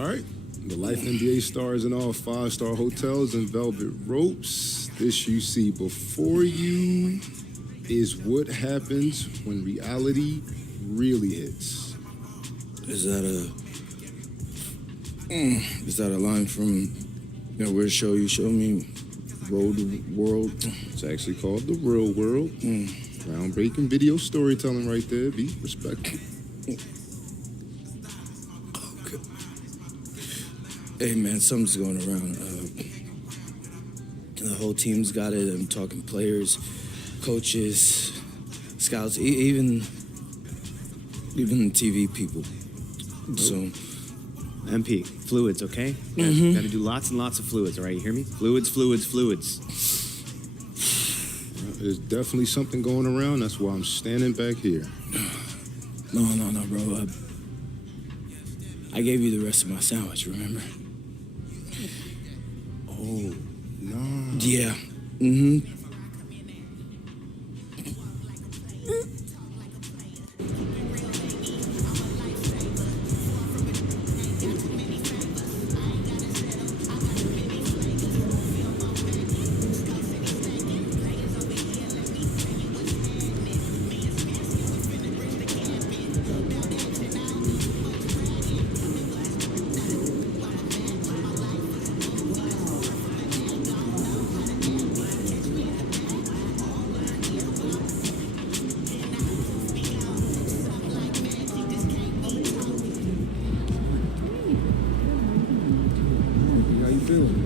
All right. The Life NBA stars in all 5-star hotels and velvet ropes. This you see before you is what happens when reality really hits. Is that a line from where show you show me Road World? It's actually called The Real World. Groundbreaking video storytelling right there. Be respectful. Okay. Hey man, something's going around. The whole team's got it. I'm talking players, coaches, scouts, even TV people. So, MP, fluids, okay? Gotta do lots and lots of fluids, all right? You hear me? Fluids. There's definitely something going around. That's why I'm standing back here. No, bro. I gave you the rest of my sandwich, remember? Oh, no. Yeah. How you feeling?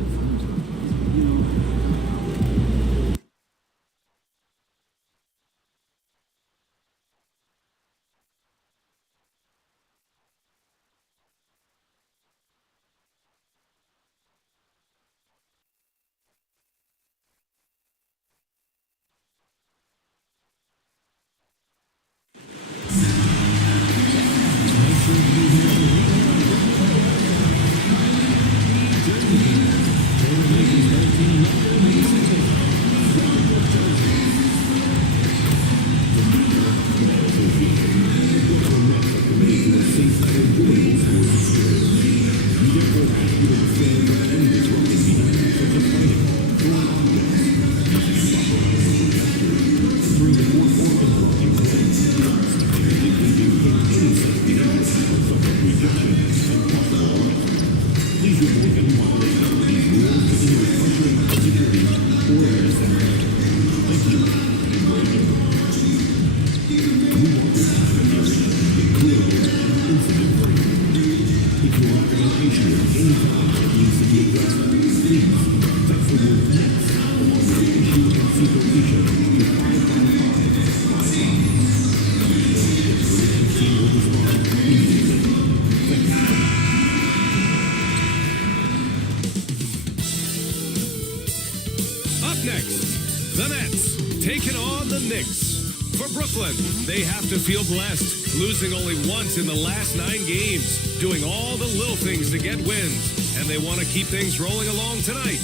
Up next, the Nets taking on the Knicks. For Brooklyn, they have to feel blessed, losing only once in the last 9 games, doing all the little things to get wins, and they want to keep things rolling along tonight.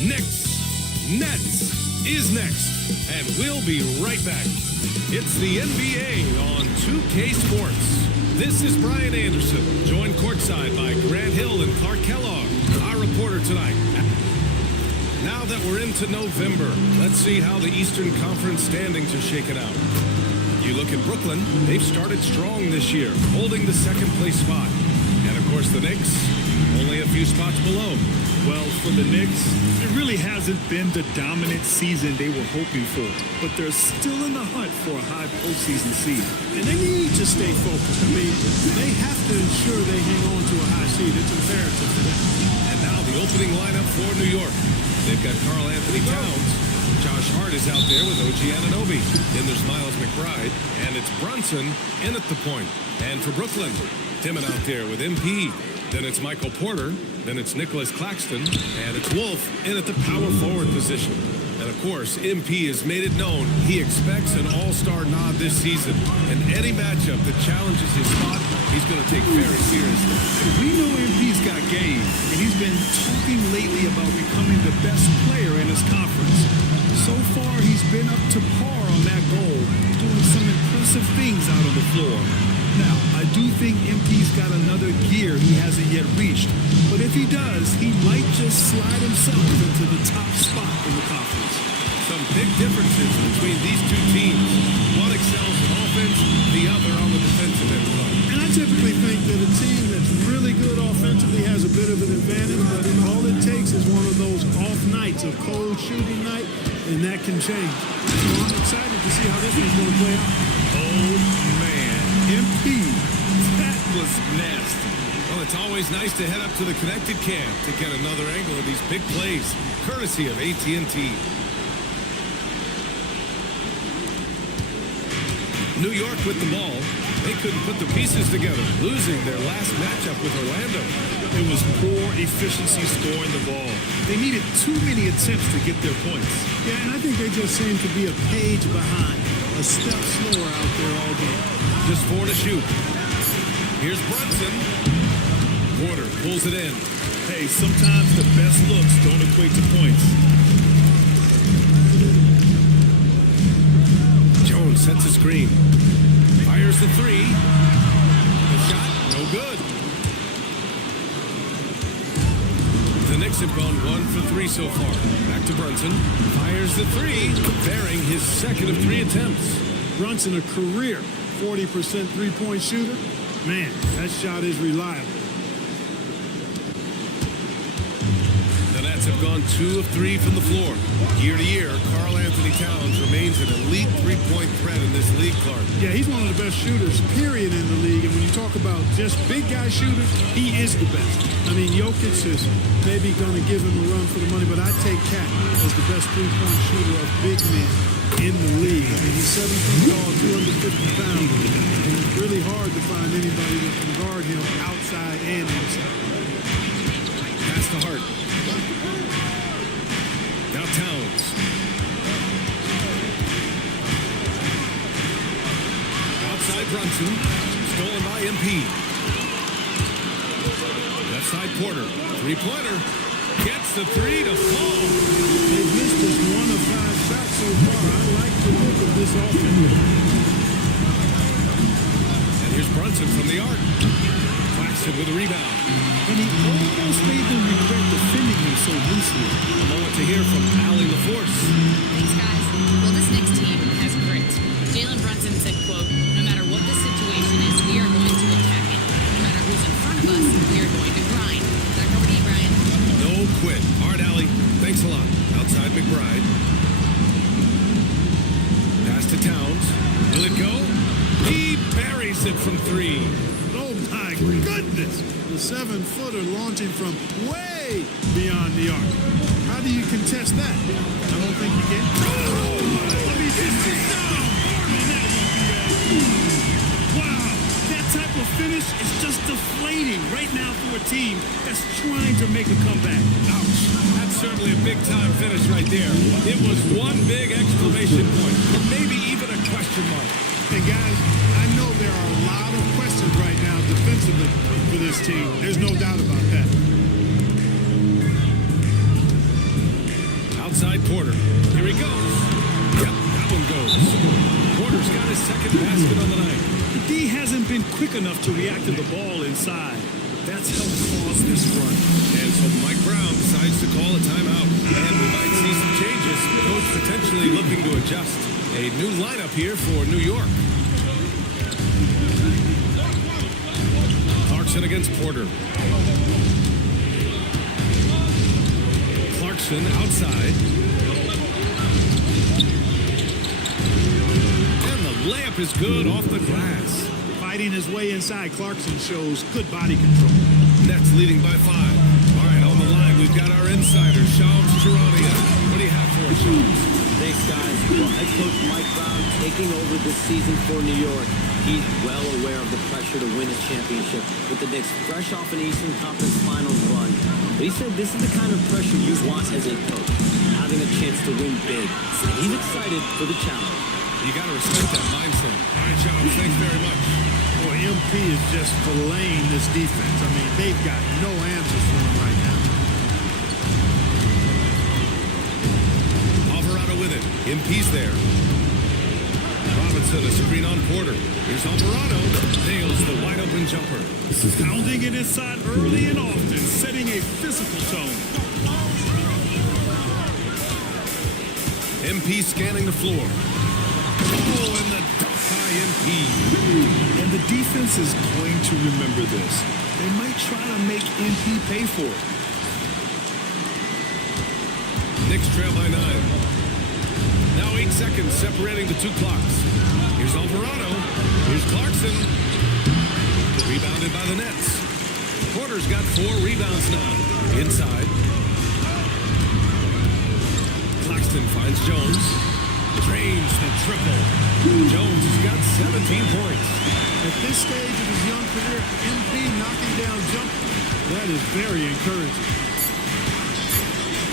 Nets is next, and we'll be right back. It's the NBA on 2K Sports. This is Brian Anderson, joined courtside by Grant Hill and Clark Kellogg, our reporter tonight. Now that we're into November, let's see how the Eastern Conference standings are shaken out. You look at Brooklyn, they've started strong this year, holding the second-place spot. And, of course, the Knicks, only a few spots below. Well, for the Knicks, it really hasn't been the dominant season they were hoping for. But they're still in the hunt for a high postseason seed. And they need to stay focused. I mean, they have to ensure they hang on to a high seed. It's imperative for them. And now the opening lineup for New York. They've got Karl Anthony Towns. Josh Hart is out there with OG Anunoby. Then there's Miles McBride. And it's Brunson in at the point. And for Brooklyn, Timmon out there with MP. Then it's Michael Porter. Then it's Nicholas Claxton. And it's Wolf in at the power forward position. And of course, MP has made it known he expects an all-star nod this season. And any matchup that challenges his spot, he's going to take very seriously. We know MP's got game, and he's been talking lately about becoming the best player in his conference. So far, he's been up to par on that goal, doing some impressive things out on the floor. Now, I do think MP's got another gear he hasn't yet reached. But if he does, he might just slide himself into the top spot in the conference. Some big differences between these two teams. One excels in offense, the other on the defensive end. And I typically think that a team that's really good offensively has a bit of an advantage, but all it takes is one of those off nights, a cold shooting night, and that can change. So I'm excited to see how this one's going to play out. Oh, man. MP, that was nasty. Well, it's always nice to head up to the connected cam to get another angle of these big plays, courtesy of AT&T. New York with the ball. They couldn't put the pieces together, losing their last matchup with Orlando. It was poor efficiency scoring the ball. They needed too many attempts to get their points. Yeah, and I think they just seem to be a page behind, a step slower out there all game. Just 4 to shoot. Here's Brunson. Porter pulls it in. Hey, sometimes the best looks don't equate to points. Jones sets a screen. Fires the 3. The shot, no good. The Knicks have gone 1 for 3 so far. Back to Brunson. Fires the 3, bearing his second of 3 attempts. Brunson, a career 40% three-point shooter. Man, that shot is reliable. The Nets have gone 2 of 3 from the floor. Year to year, Karl Anthony Towns remains an elite three-point threat in this league, Clark. Yeah, he's one of the best shooters, period, in the league. And when you talk about just big guy shooters, he is the best. I mean, Jokic is maybe going to give him a run for the money, but I take Cat as the best three-point shooter of big men in the league. I mean, he's 7 feet tall, 250 pounds, and it's really hard to find anybody that can guard him outside and inside. Pass to Hart. Now Towns. Outside Brunson. Stolen by MP. Left side Porter. Three-pointer. Gets the 3 to fall. They've missed just 1 of 5 shots so far. I like the look of this offense. And here's Brunson from the arc. Claxton with a rebound. And he almost made them regret defending him so loosely. A moment to hear from Allie LaForce. Thanks, guys. Well, this next team has grit. Jalen Brunson said, quote, no matter what the situation is, we are going to attack it. No matter who's in front of us, we are going to grind. Back over to you, Brian. No quit. All right, Allie. Thanks a lot. Outside McBride. Pass to Towns. Will it go? He buries it from 3. Oh, my goodness. The 7-footer launching from way beyond the arc. How do you contest that? I don't think you can. Let me just sit down. Wow, that type of finish is just deflating right now for a team that's trying to make a comeback. Ouch. That's certainly a big-time finish right there. It was one big exclamation point, or maybe even a question mark. Hey, guys, I know there are a lot of questions right now defensively for this team. There's no doubt about that. Outside Porter. Here he goes. Yep, that one goes. Porter's got his second basket on the night. The D hasn't been quick enough to react to the ball inside. That's helped cause this run. And so Mike Brown decides to call a timeout. And we might see some changes. The coach potentially looking to adjust. A new lineup here for New York. Clarkson against Porter. Clarkson outside. And the layup is good off the glass. Fighting his way inside, Clarkson shows good body control. Nets leading by 5. All right, on the line, we've got our insider, Shams Charania. What do you have for us, Shams? Thanks, guys. Well, head coach Mike Brown taking over this season for New York. He's well aware of the pressure to win a championship with the Knicks fresh off an Eastern Conference Finals run. But he said this is the kind of pressure you want as a coach, having a chance to win big. So he's excited for the challenge. You got to respect that mindset. All right, Shams, thanks very much. Well, MP is just filleting this defense. I mean, they've got no answers for him right now. Alvarado with it. MP's there. Robinson Clarkson, a screen on Porter. Here's Alvarado, nails the wide open jumper. Pounding it inside early and often, setting a physical tone. MP scanning the floor. Oh, and the dunk by MP. And the defense is going to remember this. They might try to make MP pay for it. Knicks trail by 9. Now 8 seconds separating the two clocks. Here's Alvarado. Here's Clarkson. Rebounded by the Nets. Porter's got 4 rebounds now. Inside. Claxton finds Jones. Drains the triple. Jones has got 17 points. At this stage of his young career, MP knocking down jumpers, that is very encouraging.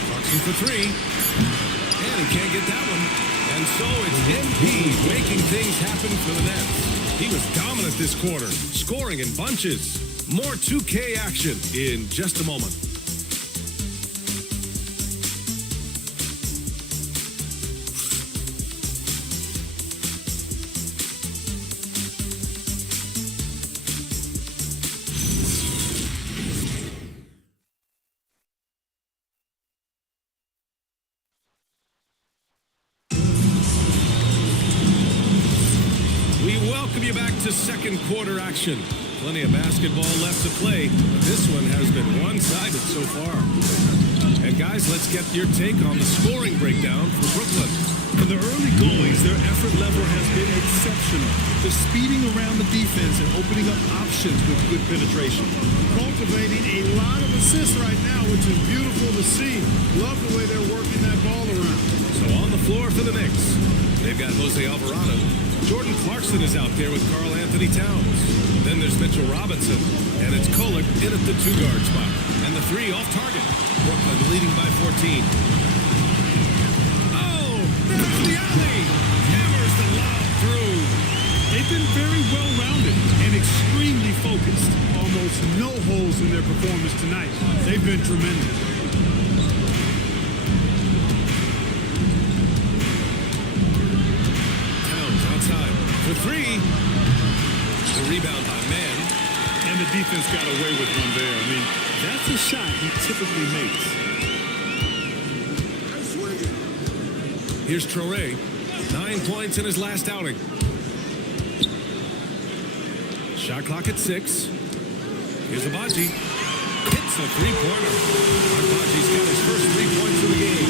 Clarkson for 3. And he can't get that one. And so it's MP making things happen for the Nets. He was dominant this quarter, scoring in bunches. More 2K action in just a moment. Welcome you back to second quarter action. Plenty of basketball left to play, but this one has been one-sided so far. And guys, let's get your take on the scoring breakdown for Brooklyn. In the early goings, their effort level has been exceptional. They're speeding around the defense and opening up options with good penetration. Cultivating a lot of assists right now, which is beautiful to see. Love the way they're working that ball around. So on the floor for the Knicks, they've got Jose Alvarado. Jordan Clarkson is out there with Karl Anthony Towns. Then there's Mitchell Robinson, and it's Kolek in at the 2-guard spot. And the 3 off target. Brooklyn leading by 14. Oh, there's the alley. Hammers the lob through. They've been very well-rounded and extremely focused. Almost no holes in their performance tonight. They've been tremendous. Outside for 3. The rebound by Mann. And the defense got away with one there. I mean, that's a shot he typically makes. Here's Traore. 9 points in his last outing. Shot clock at 6. Here's Abaji. Hits a 3-pointer. Abaji's got his first 3 points of the game.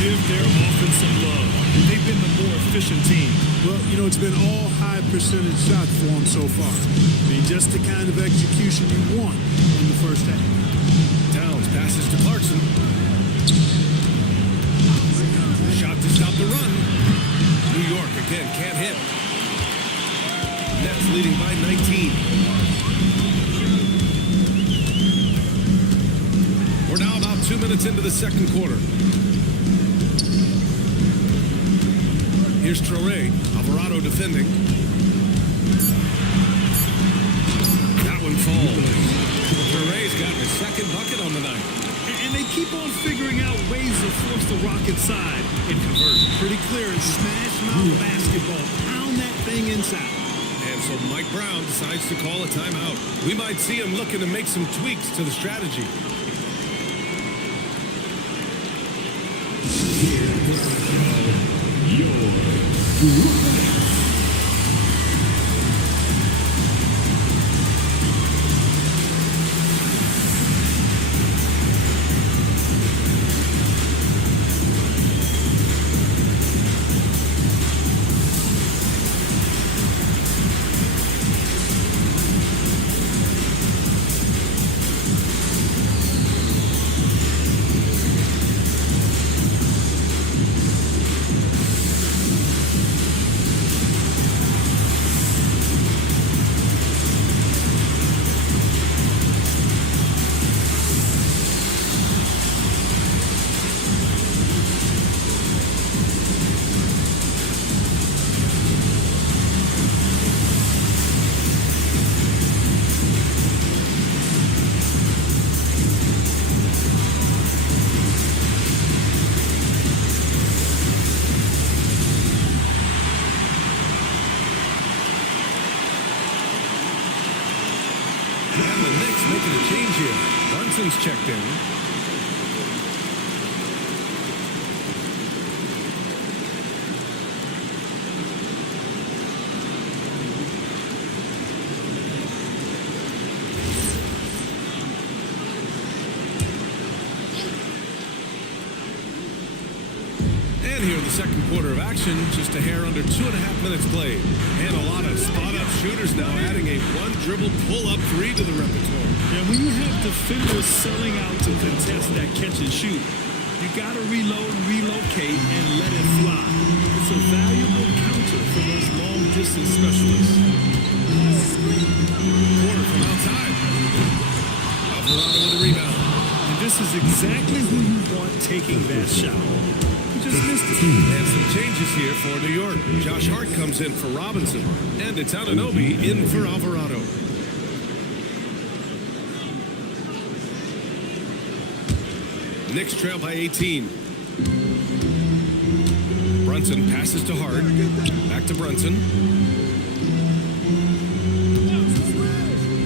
Give their offense some love. They've been the more efficient team. Well, you know, it's been all high percentage shots for them so far. I mean, just the kind of execution you want in the first half. Towns passes to Clarkson. Shot to stop the run. New York again can't hit. Nets leading by 19. We're now about 2 minutes into the second quarter. Here's Traore. Alvarado defending. That one falls. Traore's got his second bucket on the night. And they keep on figuring out ways to force the Rocket side and convert. Pretty clear. Smash mouth basketball. Pound that thing inside. And so Mike Brown decides to call a timeout. We might see him looking to make some tweaks to the strategy. Brunson's checked in. And here in the second quarter of action, just a hair under 2.5 minutes played. And a lot of spot-up shooters now adding a one-dribble pull-up three to the repertoire. Yeah, when you have defenders selling out to contest that catch and shoot, you got to reload, relocate, and let it fly. It's a valuable counter for those long-distance specialists. Quarter from outside. Alvarado with the rebound. And this is exactly who you want taking that shot. Just missed it. And some changes here for New York. Josh Hart comes in for Robinson. And it's Anunoby in for Alvarado. Knicks trail by 18. Brunson passes to Hart. Back to Brunson.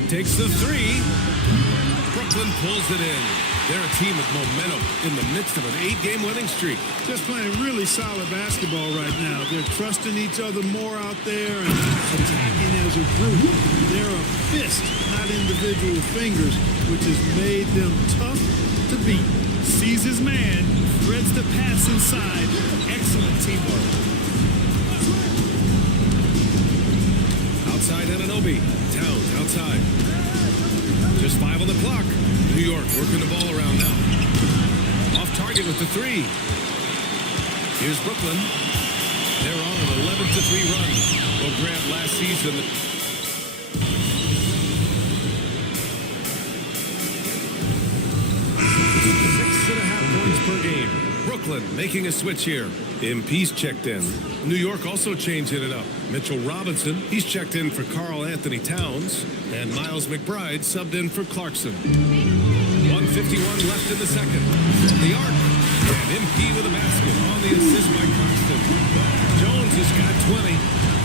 Takes the three. Brooklyn pulls it in. They're a team with momentum in the midst of an 8-game winning streak. Just playing really solid basketball right now. They're trusting each other more out there and attacking as a group. They're a fist, not individual fingers, which has made them tough to beat. Sees his man, threads the pass inside. Excellent teamwork. Outside Anunoby. Towns outside. Just 5 on the clock. New York working the ball around now. Off target with the three. Here's Brooklyn. They're on an 11-3 run. Well, Grant last season. 6.5 points per game. Brooklyn making a switch here. MP's checked in. New York also changing it up. Mitchell Robinson, he's checked in for Karl Anthony Towns. And Miles McBride subbed in for Clarkson. 1:51 left in the second. From the arc. And MP with a basket on the assist by Clarkson. Jones has got 20.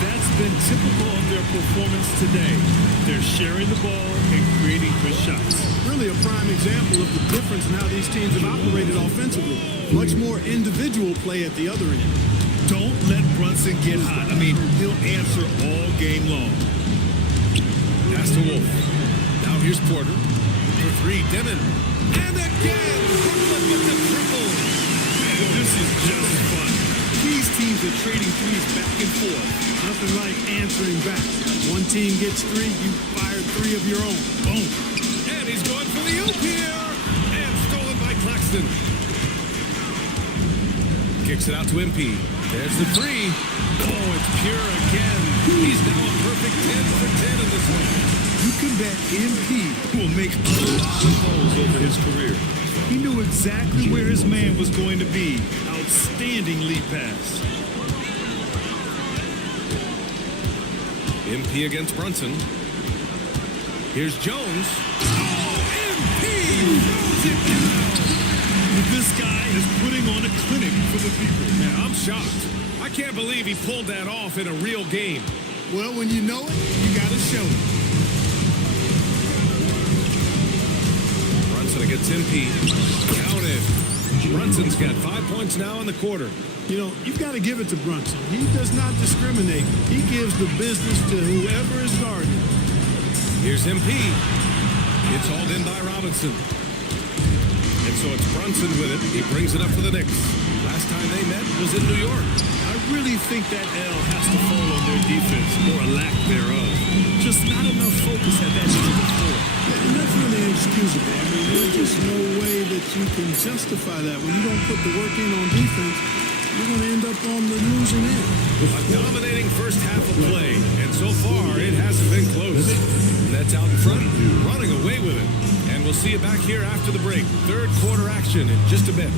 That's been typical of their performance today. They're sharing the ball and creating good shots. Really a prime example of the difference in how these teams have operated offensively. Much more individual play at the other end. Don't let Brunson get hot. I mean, he'll answer all game long. Pass to Wolf. Now here's Porter. For three, Denon. And again, Brooklyn with the triple. And this is just fun. These teams are trading threes back and forth. Nothing like answering back. One team gets three, you fire three of your own. Boom. And he's going for the oop here. And stolen by Claxton. Kicks it out to MP. There's the three. Oh, it's pure again. He's now a perfect 10 for 10 in this one. You can bet MP will make a lot of those over his career. He knew exactly where his man was going to be. Outstanding lead pass. MP against Brunson. Here's Jones. Oh, MP throws it down. This guy is putting on a clinic for the people. Yeah, I'm shocked. I can't believe he pulled that off in a real game. Well, when you know it, you got to show it. Brunson against MP. Counted. Brunson's got 5 points now in the quarter. You know, you've got to give it to Brunson. He does not discriminate. He gives the business to whoever is guarding. Here's MP. It's hauled in by Robinson. And so it's Brunson with it. He brings it up for the Knicks. Last time they met was in New York. I really think that L has to fall on their defense, or a lack thereof. Just not enough focus at that end of the floor. And that's really inexcusable. I mean, there's just no way that you can justify that. When you don't put the work in on defense, you're going to end up on the losing end. A dominating first half of play, and so far it hasn't been close. Nets out in front, running away with it. And we'll see you back here after the break. Third quarter action in just a bit.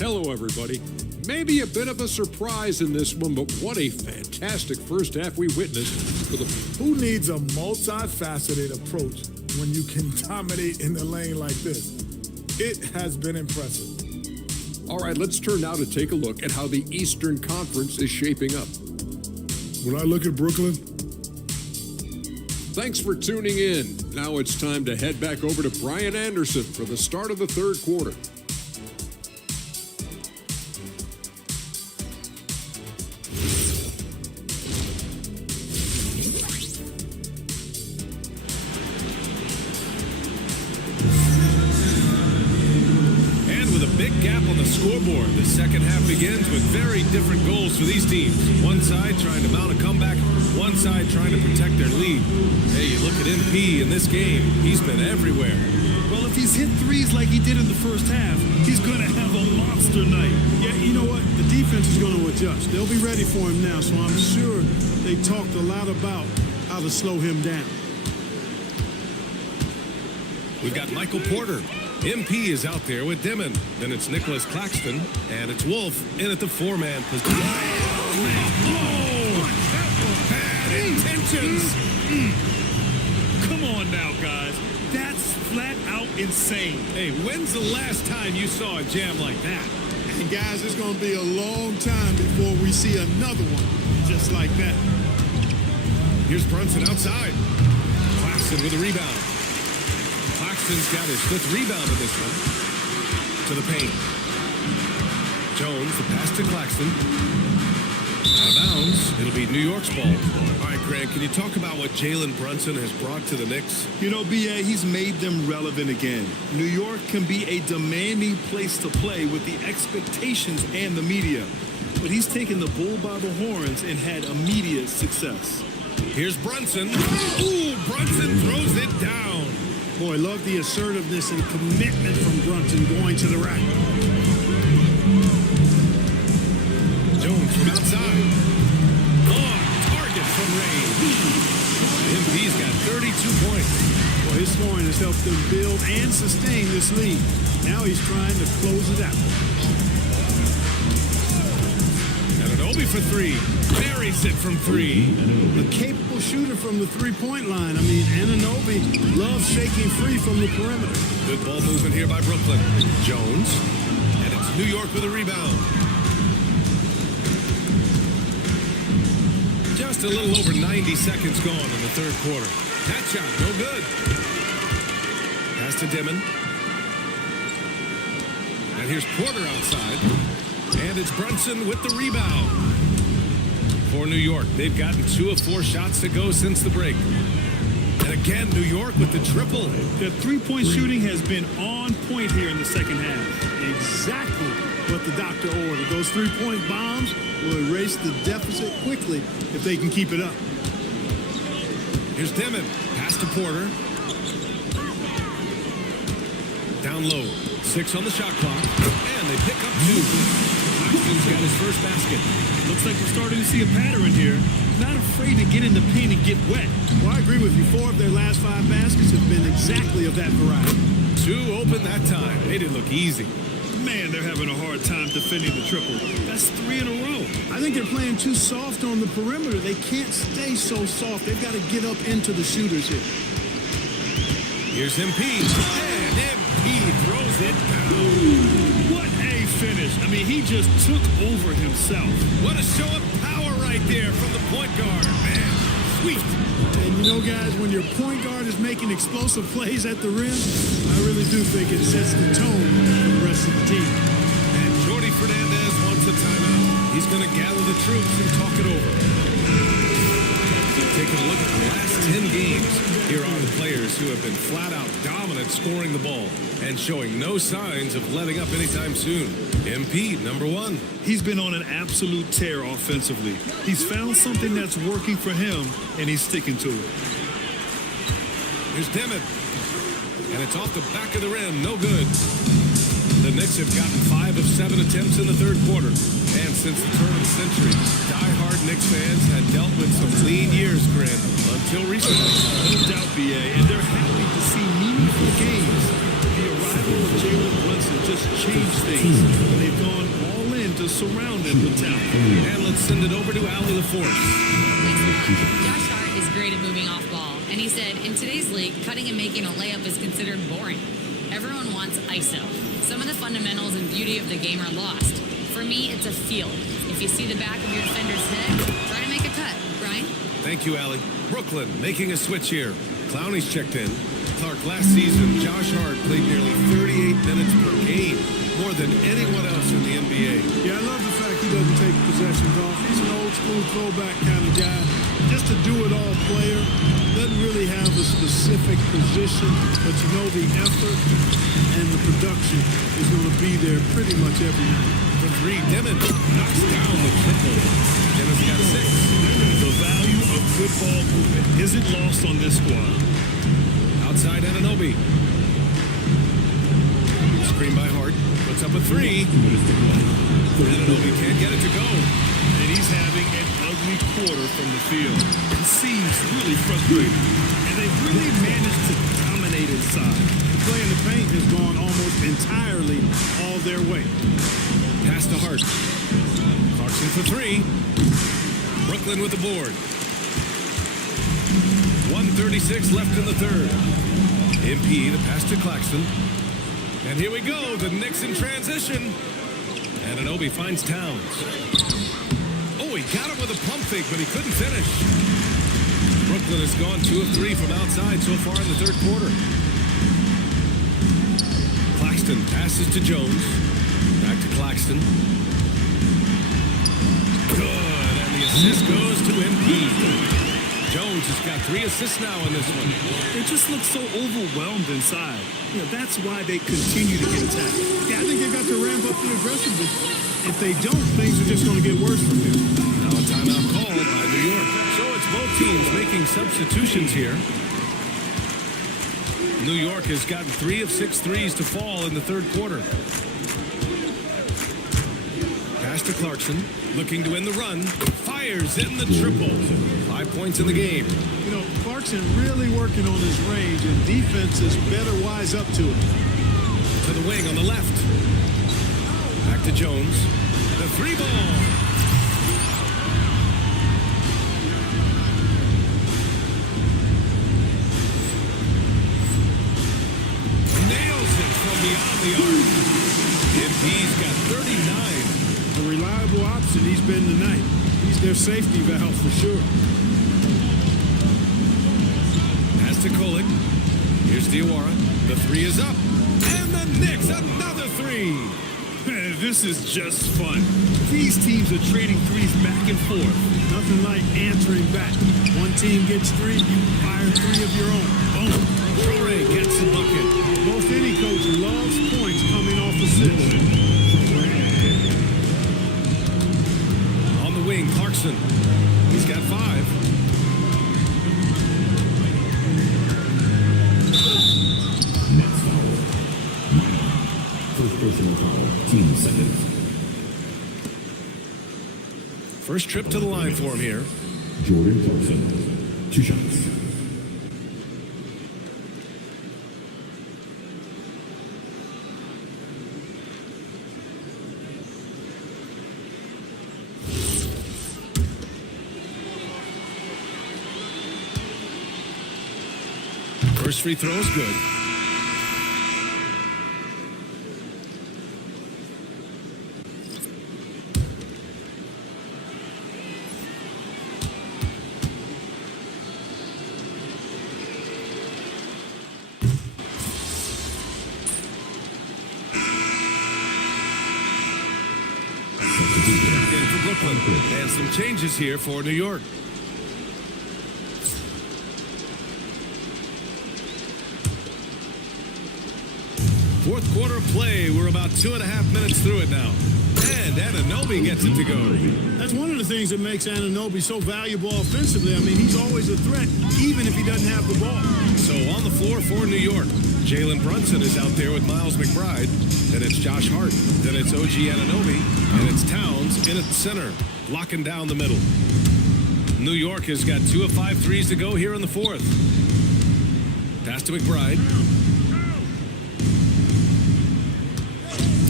Hello, everybody. Maybe a bit of a surprise in this one, but what a fantastic first half we witnessed for the... Who needs a multifaceted approach when you can dominate in the lane like this? It has been impressive. All right, let's turn now to take a look at how the Eastern Conference is shaping up. When I look at Brooklyn, Thanks for tuning in. Now it's time to head back over to Brian Anderson for the start of the third quarter. Scoreboard. The second half begins with very different goals for these teams. One side trying to mount a comeback, one side trying to protect their lead. Hey, you look at MP in this game, he's been everywhere. Well, if he's hit threes like he did in the first half, he's going to have a monster night. Yeah, you know what? The defense is going to adjust. They'll be ready for him now, so I'm sure they talked a lot about how to slow him down. We've got Michael Porter. MP is out there with Dimon. Then it's Nicholas Claxton, and it's Wolf in at the four-man position. Bad intentions. Come on now, guys. That's flat out insane. Hey, when's the last time you saw a jam like that? And guys, it's going to be a long time before we see another one just like that. Here's Brunson outside. Claxton with a rebound. Claxton's got his fifth rebound in this one. To the paint. Jones, the pass to Claxton. Out of bounds. It'll be New York's ball. All right, Grant, can you talk about what Jalen Brunson has brought to the Knicks? You know, B.A., he's made them relevant again. New York can be a demanding place to play with the expectations and the media. But he's taken the bull by the horns and had immediate success. Here's Brunson. Ooh, Brunson throws it down. Boy, love the assertiveness and commitment from Brunson going to the rack. Jones from outside. On target from range. MP's got 32 points. Well, his scoring has helped them build and sustain this lead. Now he's trying to close it out. Anunoby for three. Buries it from three. A capable shooter from the three-point line. I mean, Anunoby loves shaking free from the perimeter. Good ball movement here by Brooklyn. Jones. And it's New York with a rebound. Just a little over 90 seconds gone in the third quarter. That shot, no good. Pass to Dimon. And here's Porter outside. And it's Brunson with the rebound. For New York, they've gotten 2 of 4 shots to go since the break. And again, New York with the triple. The three-point shooting has been on point here in the second half. Exactly what the doctor ordered. Those three-point bombs will erase the deficit quickly if they can keep it up. Here's Dimon. Pass to Porter. Down low. 6 on the shot clock. And they pick up 2. Claxton's got his first basket. Looks like we're starting to see a pattern here. Not afraid to get in the paint and get wet. Well, I agree with you. 4 of their last 5 baskets have been exactly of that variety. 2 open that time. They didn't look easy. Man, they're having a hard time defending the triple. That's 3 in a row. I think they're playing too soft on the perimeter. They can't stay so soft. They've got to get up into the shooters here. Here's MP. And MP throws it down. What a finish. I mean, he just took over himself. What a show of power right there from the point guard. Man, sweet. And you know, guys, when your point guard is making explosive plays at the rim, I really do think it sets the tone for the rest of the team. And Jordi Fernandez wants a timeout. He's going to gather the troops and talk it over. Taking a look at the last 10 games, here are the players who have been flat-out dominant scoring the ball and showing no signs of letting up anytime soon. MP, number 1. He's been on an absolute tear offensively. He's found something that's working for him, and he's sticking to it. Here's Dimon. And it's off the back of the rim. No good. The Knicks have gotten 5 of 7 attempts in the third quarter. And since the turn of the century, die-hard Knicks fans had dealt with some lean years, Grant, until recently. No doubt, B.A., and they're happy to see meaningful games. The arrival of Jalen Brunson just changed things. They've gone all in to to surround him with talent. And let's send it over to Allie LaForce. Josh Hart is great at moving off ball, and he said, in today's league, cutting and making a layup is considered boring. Everyone wants ISO. Some of the fundamentals and beauty of the game are lost. For me, it's a feel. If you see the back of your defender's head, try to make a cut. Brian? Thank you, Allie. Brooklyn making a switch here. Clowney's checked in. Clark, last season, Josh Hart played nearly 38 minutes per game, more than anyone else in the NBA. Yeah, I love the fact he doesn't take possessions off. He's an old school throwback kind of guy. Just a do-it-all player. Doesn't really have a specific position, but you know the effort and the production is going to be there pretty much every night. For three, Demon knocks down the triple. Demon's got 6. The value of good ball movement isn't lost on this squad. Outside Anunoby. Screen by Hart. Puts up a 3. Anunoby can't get it to go. And he's having an ugly quarter from the field. It seems really frustrating. And they've really managed to dominate inside. The play in the paint has gone almost entirely all their way. Pass to Hart. Clarkson for 3. Brooklyn with the board. 1:36 left in the third. MP, the pass to Claxton. And here we go, the Knicks in transition. And Anunoby finds Towns. Oh, he got him with a pump fake, but he couldn't finish. Brooklyn has gone 2 of 3 from outside so far in the third quarter. Claxton passes to Jones. Back to Claxton. Good, and the assist goes to MP. Jones has got 3 assists now in this one. They just look so overwhelmed inside. You know, that's why they continue to get attacked. Yeah, I think they got to ramp up the aggressiveness. If they don't, things are just going to get worse from here. Now a timeout called by New York. So it's both teams making substitutions here. New York has gotten 3 of 6 threes to fall in the third quarter. Pass to Clarkson, looking to end the run. Fires in the triple. 5 points in the game. You know, Clarkson really working on his range, and defenses better wise up to it. To the wing on the left. Back to Jones. The 3 ball. Nails it from beyond the arc. MP's got 39. A reliable option he's been tonight. He's their safety valve for sure. Pass to Kolek. Here's Diawara. The 3 is up. And the Knicks, another 3. This is just fun. These teams are trading threes back and forth. Nothing like answering back. One team gets 3, you fire 3 of your own. Boom. Traore gets the bucket. Most any coach loves points coming off assists. On the wing, Clarkson. He's got 5. First personal foul, team seconds. First trip to the line for him here. Jordan Clarkson, 2 shots. First free throw is good. Again for Brooklyn. And some changes here for New York. Fourth quarter of play. We're about 2.5 minutes through it now. And Anunoby gets it to go. That's one of the things that makes Anunoby so valuable offensively. I mean, he's always a threat, even if he doesn't have the ball. So on the floor for New York, Jalen Brunson is out there with Miles McBride. Then it's Josh Hart. Then it's OG Anunoby. And it's Towns in at center, locking down the middle. New York has got 2 of 5 threes to go here in the fourth. Pass to McBride.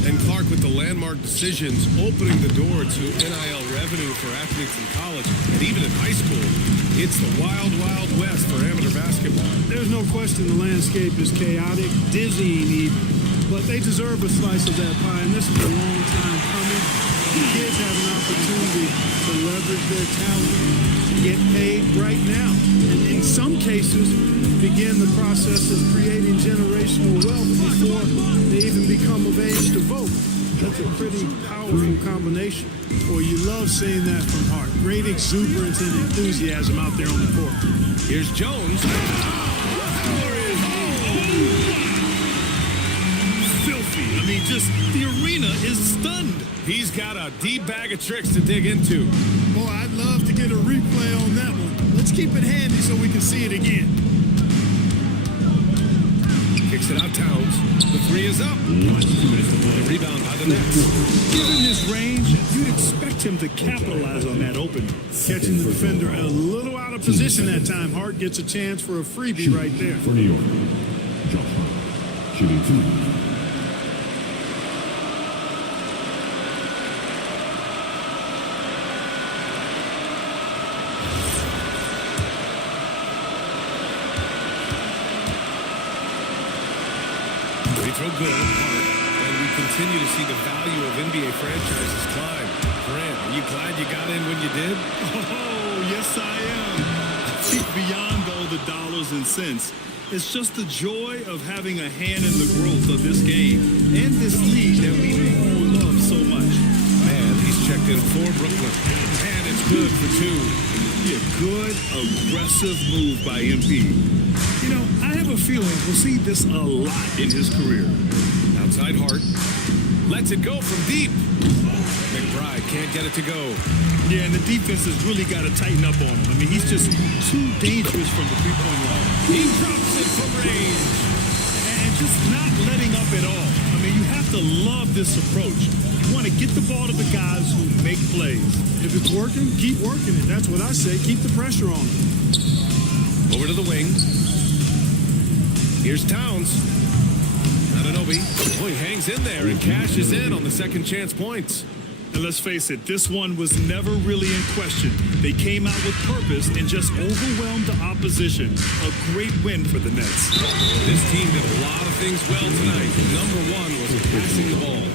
And Clark, with the landmark decisions opening the door to NIL revenue for athletes in college and even in high school, it's the wild, wild west for amateur basketball. There's no question the landscape is chaotic, dizzying even, but they deserve a slice of that pie, and this is a long time coming. The kids have an opportunity to leverage their talent, to get paid right now, and in some cases, begin the process of creating generational wealth before they even become of age to vote. That's a pretty powerful combination. Boy, you love seeing that from Hart. Great exuberance and enthusiasm out there on the court. Here's Jones. Filthy. I mean, just the arena is stunned. He's got a deep bag of tricks to dig into. Boy, I'd love to get a replay on that one. Let's keep it handy so we can see it again. Kicks it out, Towns. The three is up. The rebound by the Nets. Given his range, you'd expect him to capitalize on that opening. Catching the defender a little out of position that time. Hart gets a chance for a freebie right there. For New York, Josh Hart, shooting 2. Throw good, Hart, and we continue to see the value of NBA franchises climb. Grant, are you glad you got in when you did? Oh, yes, I am. I think beyond all the dollars and cents, it's just the joy of having a hand in the growth of this game and this league that we all love so much. Man, he's checked in for Brooklyn. And it's good for 2. Yeah, good, aggressive move by MP. You know, I have a feeling we'll see this a lot in his career. Outside Hart. Lets it go from deep. McBride can't get it to go. Yeah, and the defense has really got to tighten up on him. I mean, he's just too dangerous from the three-point line. He drops it from range. And just not letting up at all. I mean, you have to love this approach. You want to get the ball to the guys who make plays. If it's working, keep working it. That's what I say. Keep the pressure on him. Over to the wing. Here's Towns. Anunoby. Oh, he hangs in there and cashes in on the second chance points. And let's face it, this one was never really in question. They came out with purpose and just overwhelmed the opposition. A great win for the Nets. This team did a lot of things well tonight. Number 1 was passing the ball.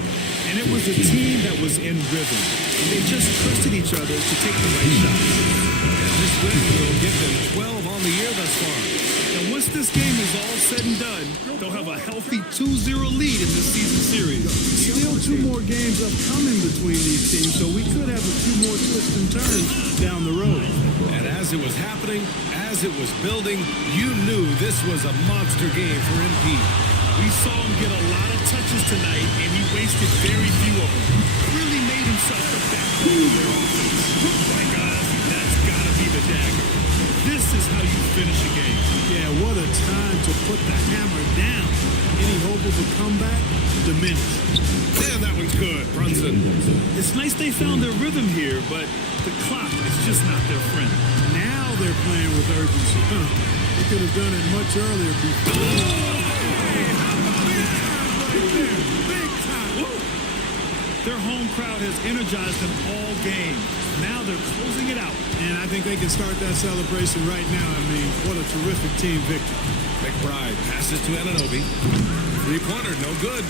And it was a team that was in rhythm. They just trusted each other to take the right shots. And this win will give them 12 on the year thus far. And once this game is all said and done, they'll have a healthy 2-0 lead in this season series. Still 2 more games upcoming between these teams, so we could have a few more twists and turns down the road. And as it was happening, as it was building, you knew this was a monster game for MP. We saw him get a lot of touches tonight, and he wasted very few of them. Really made himself the backbone of their offense. My God, that's got to be the dagger. This is how you finish a game. Yeah, what a time to put the hammer down. Any hope of a comeback? Diminished. Man, that one's good, Brunson. It's nice they found their rhythm here, but the clock is just not their friend. Now they're playing with urgency. They could have done it much earlier before. Big time. Their home crowd has energized them all game. Now they're closing it out. And I think they can start that celebration right now. I mean, what a terrific team victory. McBride passes to Anunoby. 3-pointer, no good.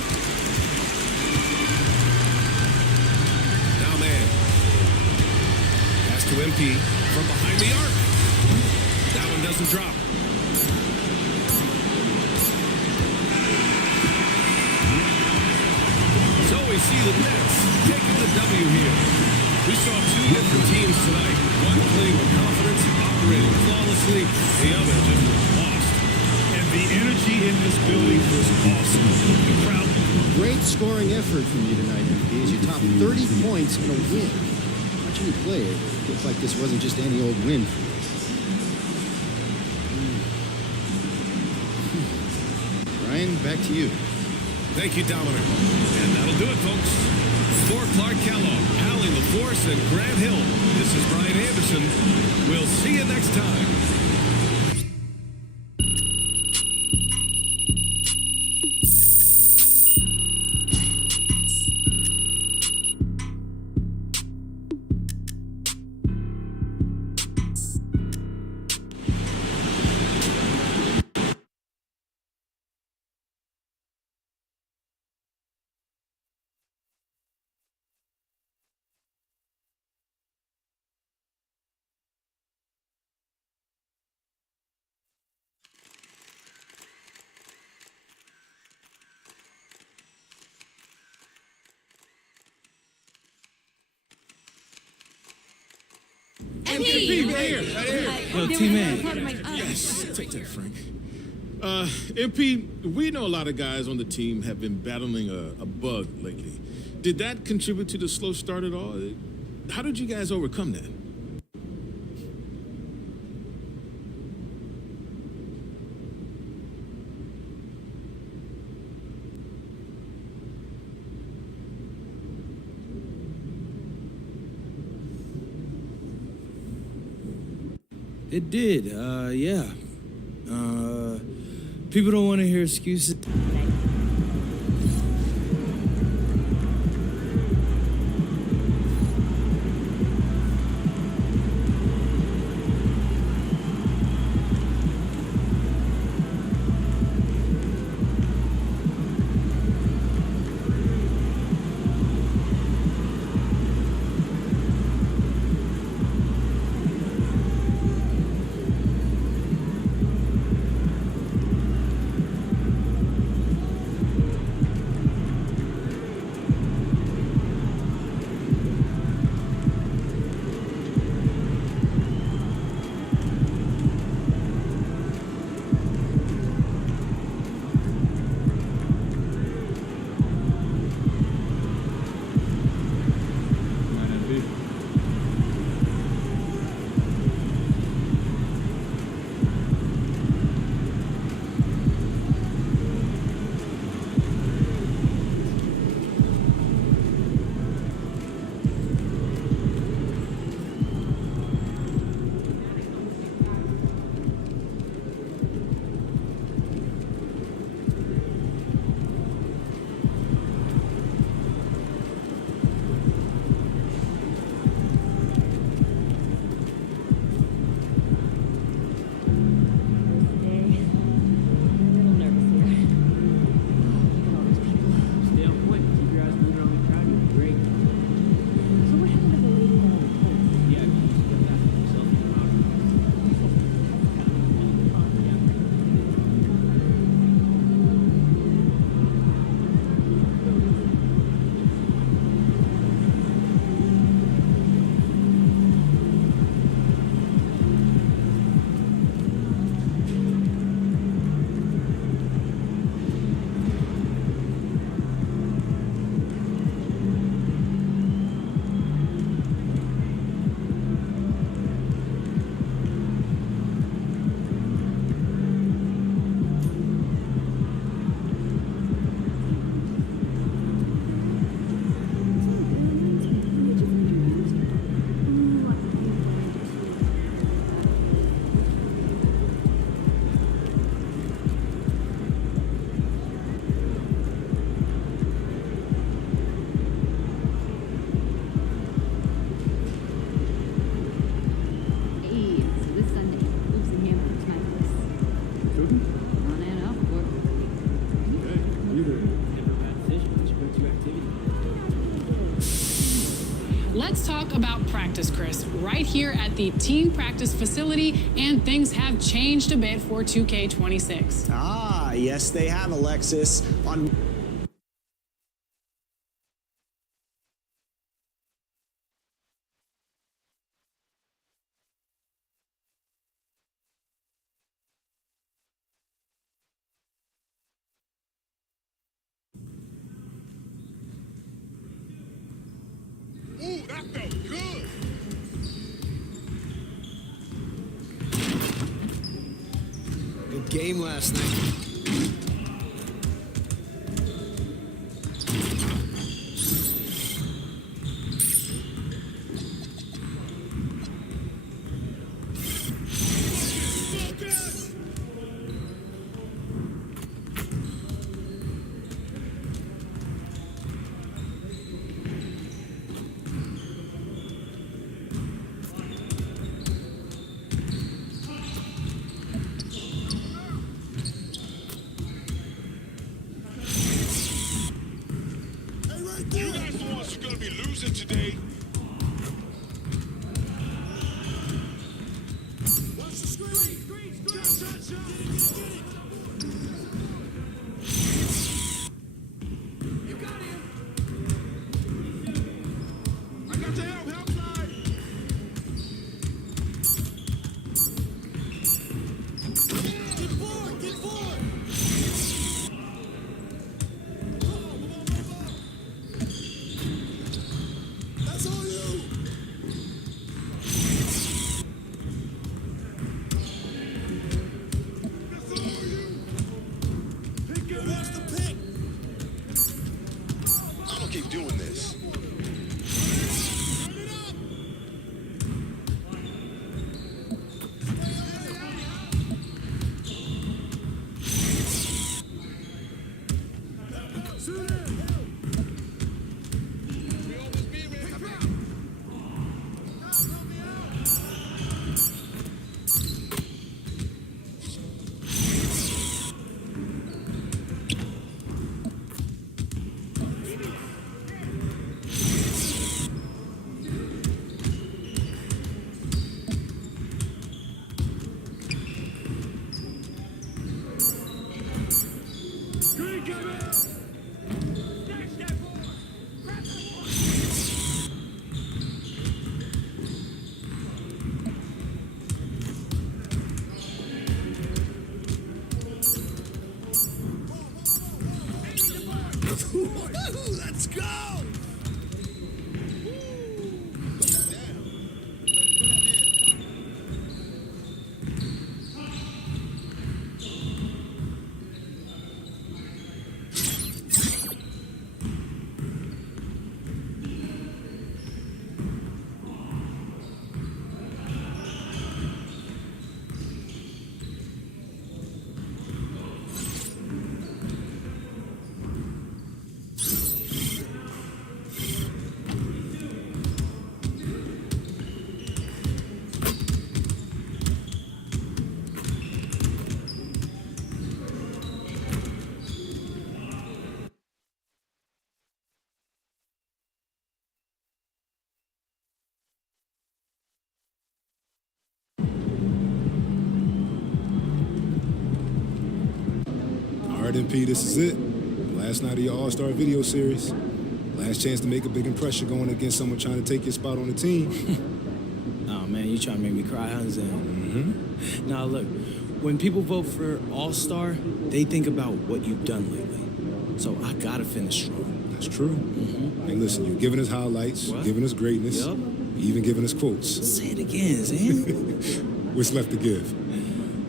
Now man. Pass to MP from behind the arc. That one doesn't drop. So we see the Nets taking the W here. We saw 2 different teams tonight. One playing with confidence, operating flawlessly. The other just lost. And the energy in this building was awesome. The crowd. Great scoring effort from you tonight, MP, as you topped 30 points in a win. Watching you play, it looked like this wasn't just any old win for you. Ryan, back to you. Thank you, Dominic. And that'll do it, folks. For Clark Kellogg, Allie LaForce, and Grant Hill, this is Brian Anderson. We'll see you next time. Yo, T-Man. Yes, take that, Frank. MP, we know a lot of guys on the team have been battling a bug lately. Did that contribute to the slow start at all? How did you guys overcome that? It did, yeah. People don't want to hear excuses. Let's talk about practice, Chris. Right here at the team practice facility, and things have changed a bit for 2K26. Ah, yes, they have, Alexis. On Ooh, that felt good. good game last night. You guys the ones who are going to be losing today. Watch the screen. Shot. You got him. I got the help side. doing this. Let's go! All right, MP, this is it. Last night of your All-Star video series. Last chance to make a big impression going against someone trying to take your spot on the team. Oh, man, you trying to make me cry, huh, Zan? Mm-hmm. Now, look, when people vote for All-Star, they think about what you've done lately. So I gotta finish strong. That's true. Mm-hmm. Hey, listen, you're giving us highlights, What? giving us greatness, Yup. even giving us quotes. Say it again, Zan. What's left to give?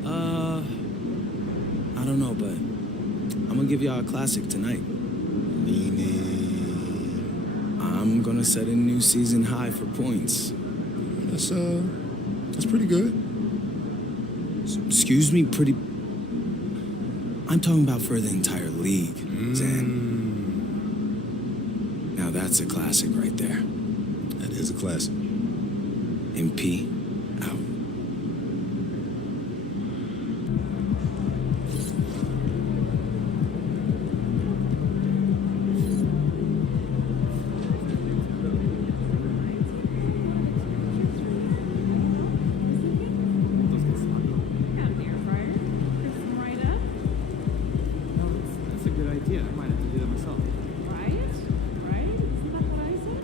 I don't know, but I'm gonna give y'all a classic tonight. I'm gonna set a new season high for points. That's pretty good. Excuse me, pretty. I'm talking about for the entire league, Zan. Now that's a classic right there. That is a classic. MP, out. That's a good idea. I might have to do that myself. Right? Right? Isn't that what I said?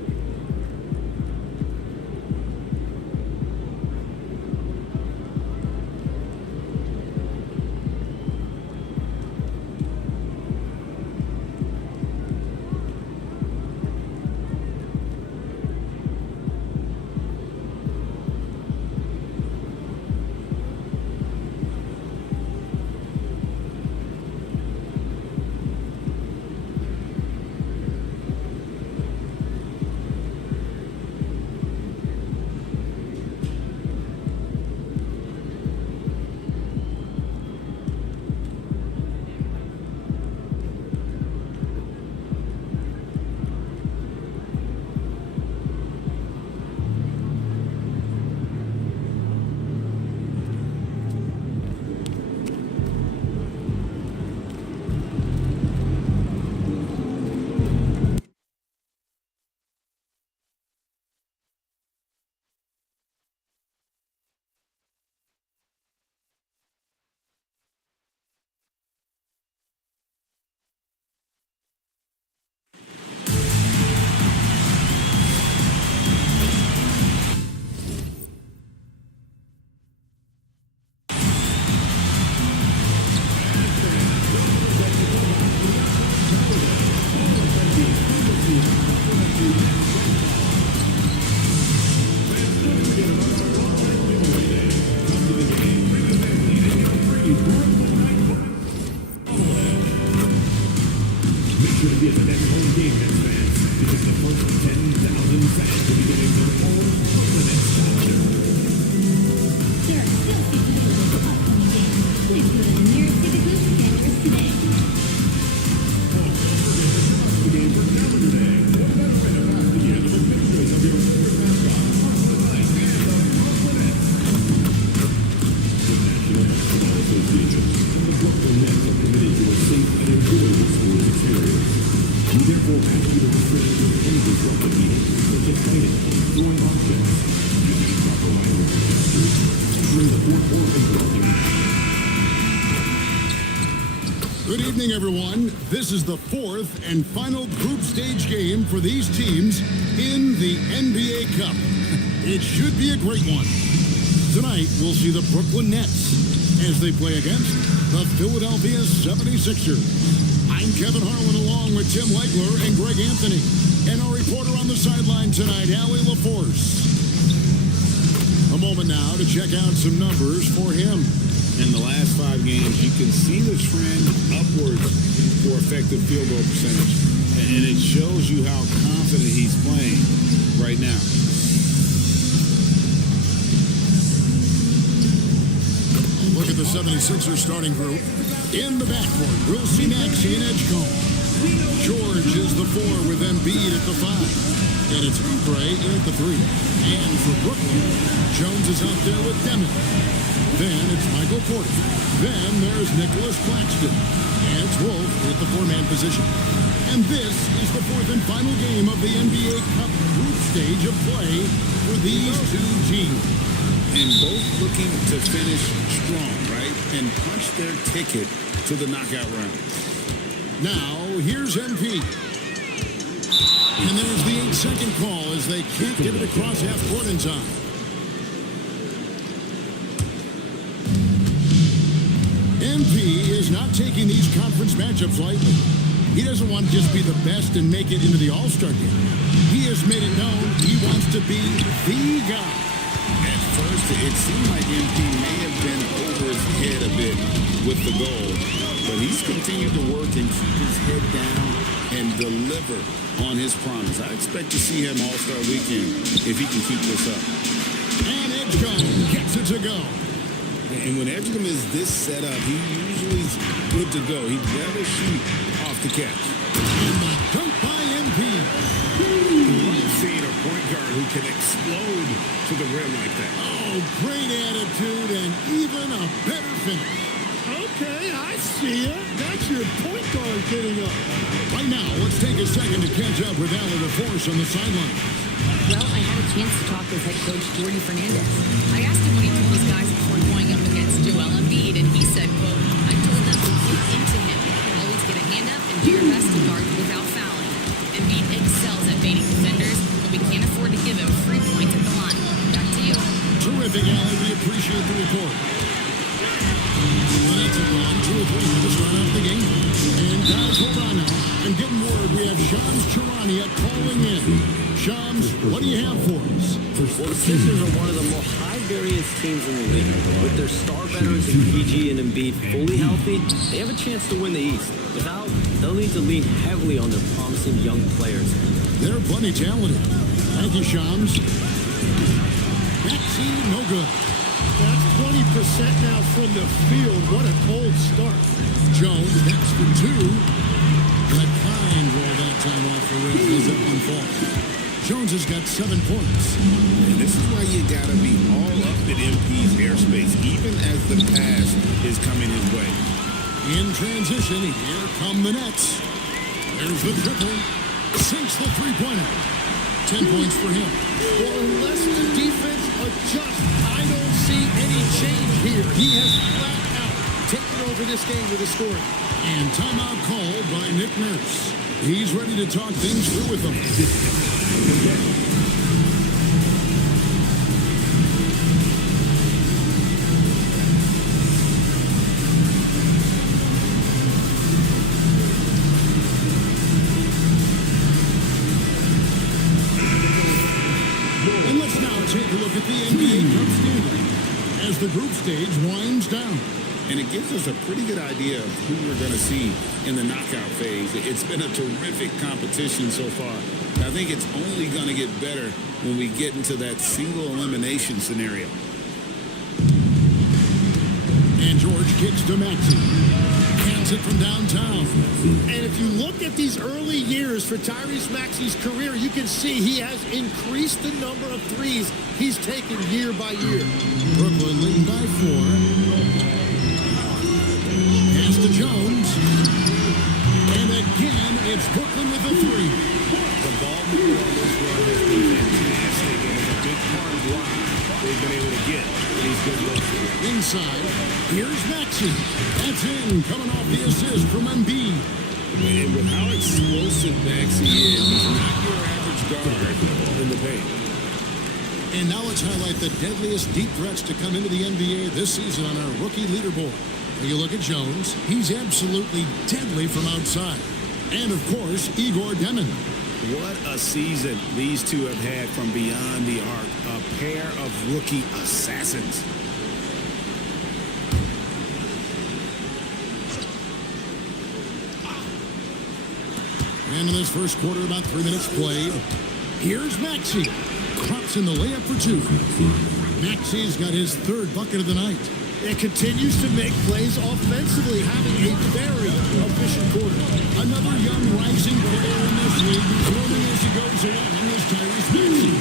Make sure to get to that home game, Mets fans. because the first 10,000 fans will be getting their own Brooklyn Nets voucher. There are still tickets available for upcoming games. Please go to the nearest ticket booth and get yours today. The game for Calendar Day. What better way to pass the year than the pictures of your favorite mascot, Brooklyn Knights and the Brooklyn Nets? The National Basketball Association and the Brooklyn Nets are committed to a safe and enjoyable sports experience. We therefore ask you to refrain from any disruptive meetings, such as fighting, throwing objects, using improper language, entering the court or interrupting. Good evening, everyone. This is the fourth and final group stage game for these teams in the NBA Cup. It should be a great one. Tonight, we'll see the Brooklyn Nets as they play against the Philadelphia 76ers. I'm Kevin Harlan along with Tim Legler and Greg Anthony. And our reporter on the sideline tonight, Allie LaForce. A moment now to check out some numbers for him. In the last 5 games, you can see the trend upwards for effective field goal percentage. And it shows you how confident he's playing right now. Look at the 76ers starting group. In the backcourt, we'll see Maxey and Edgecombe. George is the 4 with Embiid at the 5. And it's Oubre in at the 3. And for Brooklyn, Jones is out there with Deming. Then it's Michael Porter. Then there's Nicholas Claxton. And it's Wolf at the 4-man position. And this is the fourth and final game of the NBA Cup group stage of play for these two teams. And both looking to finish strong, right? And punch their ticket to the knockout round. Now, here's MP. And there's the 8-second call as they can't get it across half court in time. MP is not taking these conference matchups lightly. He doesn't want to just be the best and make it into the All-Star game. He has made it known he wants to be the guy. At first, it seemed like MP may have been over his head a bit with the goal, but he's continued to work and keep his head down and deliver on his promise. I expect to see him All-Star Weekend if he can keep this up. And Edgecombe gets it to go. And when Edgecombe is this set up, he usually is good to go. He'd rather shoot off the catch. And the dunk by MP. Love seeing a point guard who can explode to the rim like that. Oh, great attitude and even a better finish. Okay, I see it. That's your point guard getting up. Right now, let's take a second to catch up with Allie LaForce on the sideline. Well, I had a chance to talk with head coach Jordy Fernandez. I asked him what he told his guys before going up against Joel Embiid, and he said, quote, I told them to get into him. Always get a hand up and do your best to guard without fouling. Embiid excels at baiting defenders, but we can't afford to give him 3 points at the line. Back to you. Terrific, Allie. We appreciate the report. Well, that's a run. 2 or 3 minutes run out of the game. And guys, hold on now. I'm getting word we have Shams Charania calling in. Shams, what do you have for us? Well, the Sixers are one of the more high-variance teams in the league. With their star veterans in PG and Embiid fully healthy, they have a chance to win the East. Without, they'll need to lean heavily on their promising young players. They're plenty talented. Thank you, Shams. Maxey, no good. That's 20% now from the field. What a cold start. Jones next for 2. Let Pine roll that time off the rim. Does that one fall? Jones has got 7 points. And this is why you gotta be all up in MP's airspace, even as the pass is coming his way. In transition, here come the Nets. There's the triple. Sinks the 3-pointer. 10 points for him. Well, unless the defense adjusts, I don't see any change here. He has flat out taken over this game with a score. And timeout called by Nick Nurse. He's ready to talk things through with them. And let's now take a look at the NBA Cup standing as the group stage winds down. and it gives us a pretty good idea of who we're going to see in the knockout phase. It's been a terrific competition so far. I think it's only going to get better when we get into that single elimination scenario. And George kicks to Maxey. Cans it from downtown. And if you look at these early years for Tyrese Maxey's career, you can see he has increased the number of threes he's taken year by year. Brooklyn leading by 4. Pass to Jones. And again, it's Brooklyn with a 3. The ball movement on this run has been fantastic, and it's a big part of why they've been able to get these good looks. Inside, here's Maxey. That's in, coming off the assist from Embiid. And with how explosive Maxey is, he's not your average guard in the paint. And now let's highlight the deadliest deep threats to come into the NBA this season on our rookie leaderboard. When you look at Jones, he's absolutely deadly from outside. And of course, Igor Demon. What a season these two have had from beyond the arc. A pair of rookie assassins. And in this first quarter, about 3 minutes played. Here's Maxey. Crops in the layup for 2. Maxey's got his 3rd bucket of the night. It continues to make plays offensively, having a very efficient quarter. Another young rising player in this league who's learning as he goes along is Tyrese Maxey.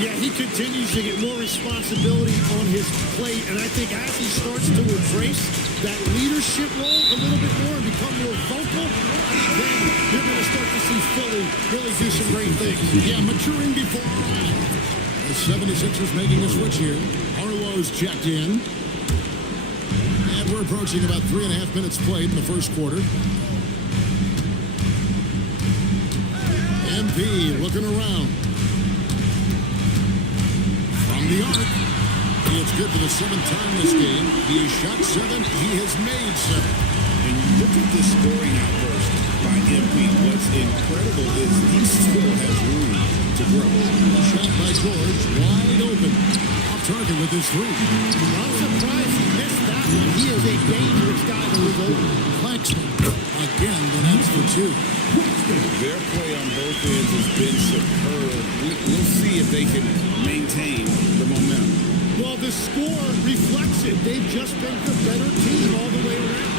Yeah, he continues to get more responsibility on his plate, and I think as he starts to embrace that leadership role a little bit more and become more vocal, then you're going to start to see Philly really do some great things. Yeah, maturing before our eyes. The 76ers making a switch here. Arlo's checked in. And we're approaching about 3.5 minutes played in the first quarter. MP looking around. From the arc. It's good for the 7th time this game. He has shot 7. He has made 7. And look at this scoring outburst by MP. What's incredible is he still has room to grow. Shot by George, wide open. Off target with his 3. I'm surprised he missed that one. He is a dangerous guy to move over. Claxton, again, the nets for 2. Their play on both ends has been superb. We'll see if they can maintain the momentum. Well, the score reflects it. They've just been the better team all the way around.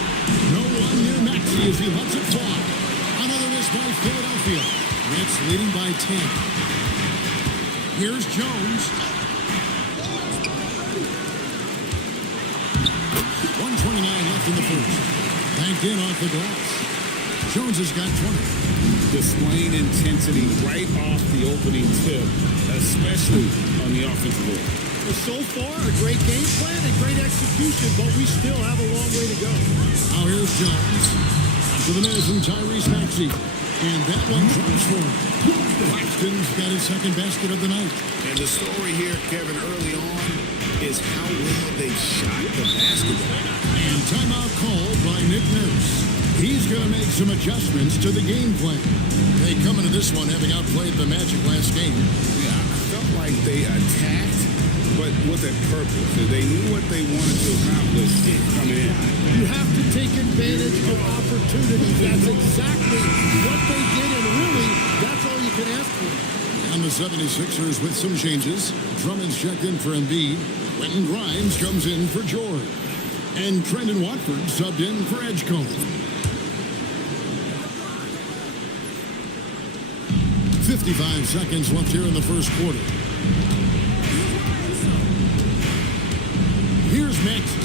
No one near Maxey as he lets it fly. Another miss by Philadelphia. Nets leading by 10. Here's Jones. 1:29 left in the first. Banked in off the glass. Jones has got 20. Displaying intensity right off the opening tip, especially on the offensive end. So far, a great game plan and great execution, but we still have a long way to go. Now here's Jones. After the minute from Tyrese Maxey. And that one drops for him. Claxton's got his 2nd basket of the night. And the story here, Kevin, early on, is how well they shot the basketball. And timeout called by Nick Nurse. He's going to make some adjustments to the game plan. They come into this one having outplayed the Magic last game. Yeah, I felt like they attacked, but with a purpose. They knew what they wanted to accomplish coming in. You have to take advantage of opportunities. That's exactly what they did, and really, that's all you can ask for. And the 76ers with some changes. Drummond's checked in for Embiid. Quentin Grimes comes in for George. And Trendon Watford subbed in for Edgecombe. 55 seconds left here in the first quarter. Here's Maxey.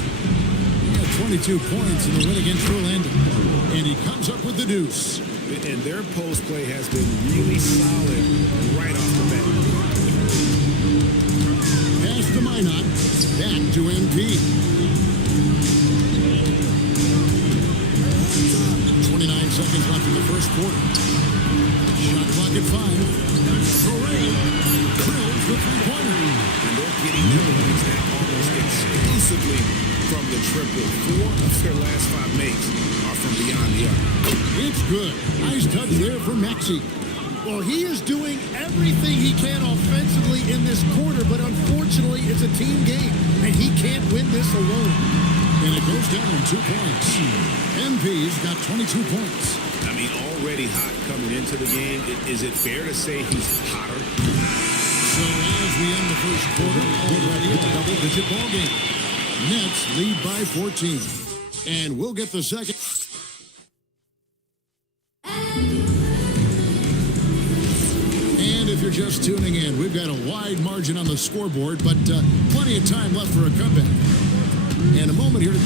He had 22 points in the win against Orlando. And he comes up with the deuce. And their post play has been really solid right off the bat. Pass to Minot. Back to MP. 29 seconds left in the first quarter. Shot clock at 5. Torrey drills the 3-pointer. And they're getting their points now almost exclusively from the triple. 4 of their last 5 makes are from beyond the arc. It's good. Nice touch there for Maxey. Well, he is doing everything he can offensively in this quarter, but unfortunately, it's a team game, and he can't win this alone. And it goes down 2 points. MP's got 22 points. I mean, already hot coming into the game. Is it fair to say he's hotter? So as we end the first quarter, already a double-digit ball game. Nets lead by 14. And we'll get the second. And if you're just tuning in, we've got a wide margin on the scoreboard, but plenty of time left for a comeback. And a moment here to...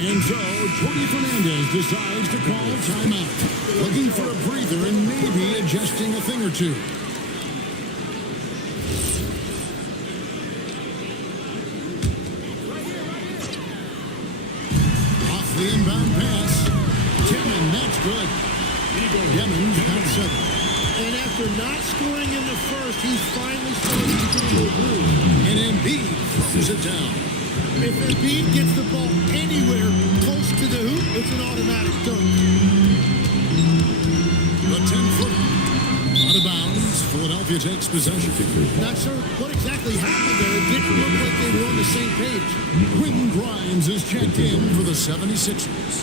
And so, Jordy Fernandez decides to call timeout. Looking for a breather and maybe adjusting a thing or two. Off the inbound pass. Timmon, that's good. Demons got 7. And after not scoring in the first, he's finally starting to get into a groove. And Embiid throws it down. If Embiid gets the ball anywhere close to the hoop, it's an automatic dunk. The 10-footer. Out of bounds. Philadelphia takes possession. Not sure what exactly happened there. It didn't look like they were on the same page. Quentin Grimes is checked in for the 76ers.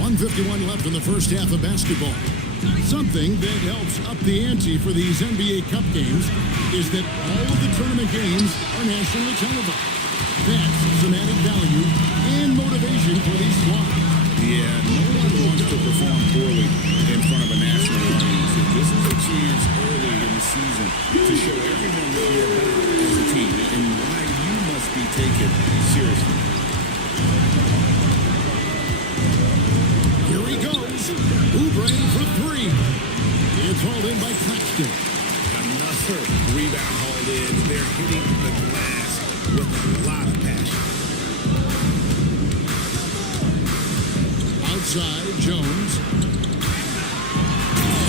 1:51 left in the first half of basketball. Something that helps up the ante for these NBA Cup games is that all of the tournament games are nationally televised. That's some added value and motivation for these squads. Yeah, no one wants to perform poorly in front of a national audience. This is a chance early in the season to show everyone what you're about as a team and why you must be taken seriously. Here he goes. Oubre for 3. It's hauled in by Claxton. Another rebound hauled in. They're hitting the glass with a lot of passion. Outside, Jones.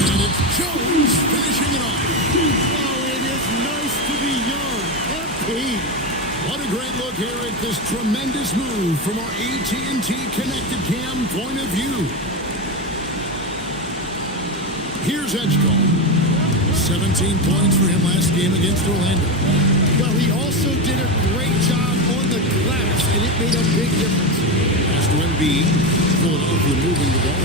And it's Jones finishing it off. Oh, it is nice to be young. MP. What a great look here at this tremendous move from our AT&T Connected Cam point of view. Here's Edgecombe. 17 points for him last game against Orlando. Well, he also did a great job on the glass, and it made a big difference. Pass to Embiid. Philadelphia moving the ball.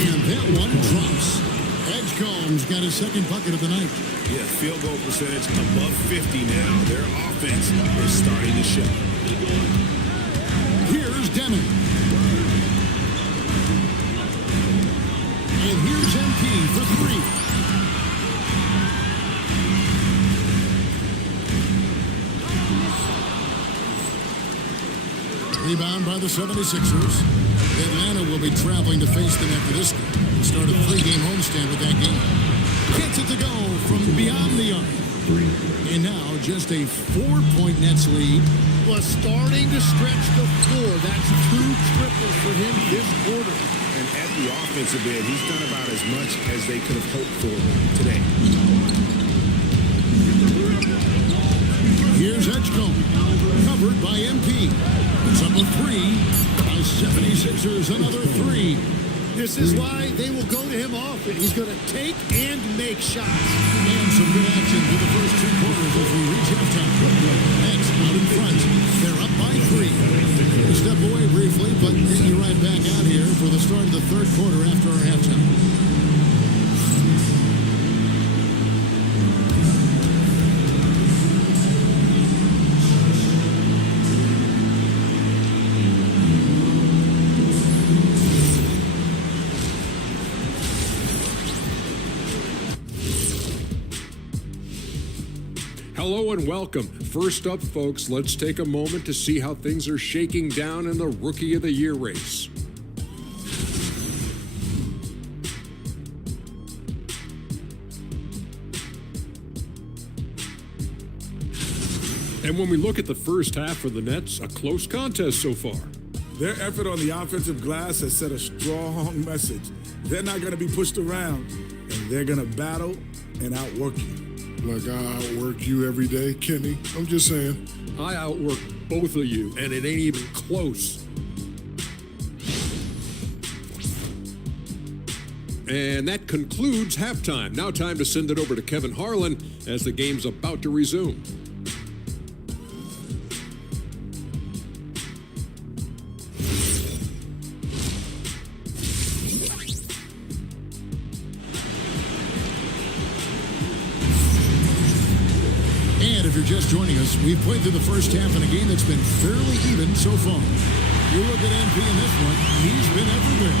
And that one drops. Edgecombe's got his second bucket of the night. Yeah, field goal percentage above 50 now. Their offense is starting to show. Here's Demon. And here's MP for 3. Rebound by the 76ers. Atlanta will be traveling to face them after this game. Start a 3-game homestand with that game. Gets it to go from beyond the arc. And now just a 4-point Nets lead. Was starting to stretch the floor. That's 2 triples for him this quarter. And at the offensive end, he's done about as much as they could have hoped for today. Here's Edgecombe. Covered by MP. It's up a 3. By 76ers, another 3. This is why they will go to him often. He's going to take and make shots. And some good action through the first 2 quarters as we reach halftime. Nets out in front. They're up by 3. We'll step away briefly, but get you right back out here for the start of the third quarter after our halftime. Hello and welcome. First up, folks, let's take a moment to see how things are shaking down in the Rookie of the Year race. And when we look at the first half for the Nets, a close contest so far. Their effort on the offensive glass has set a strong message. They're not going to be pushed around. And they're going to battle and outwork you. Like I outwork you every day, Kenny. I'm just saying. I outwork both of you, and it ain't even close. And that concludes halftime. Now time to send it over to Kevin Harlan as the game's about to resume. And if you're just joining us, we've played through the first half in a game that's been fairly even so far. You look at MP in this one, he's been everywhere.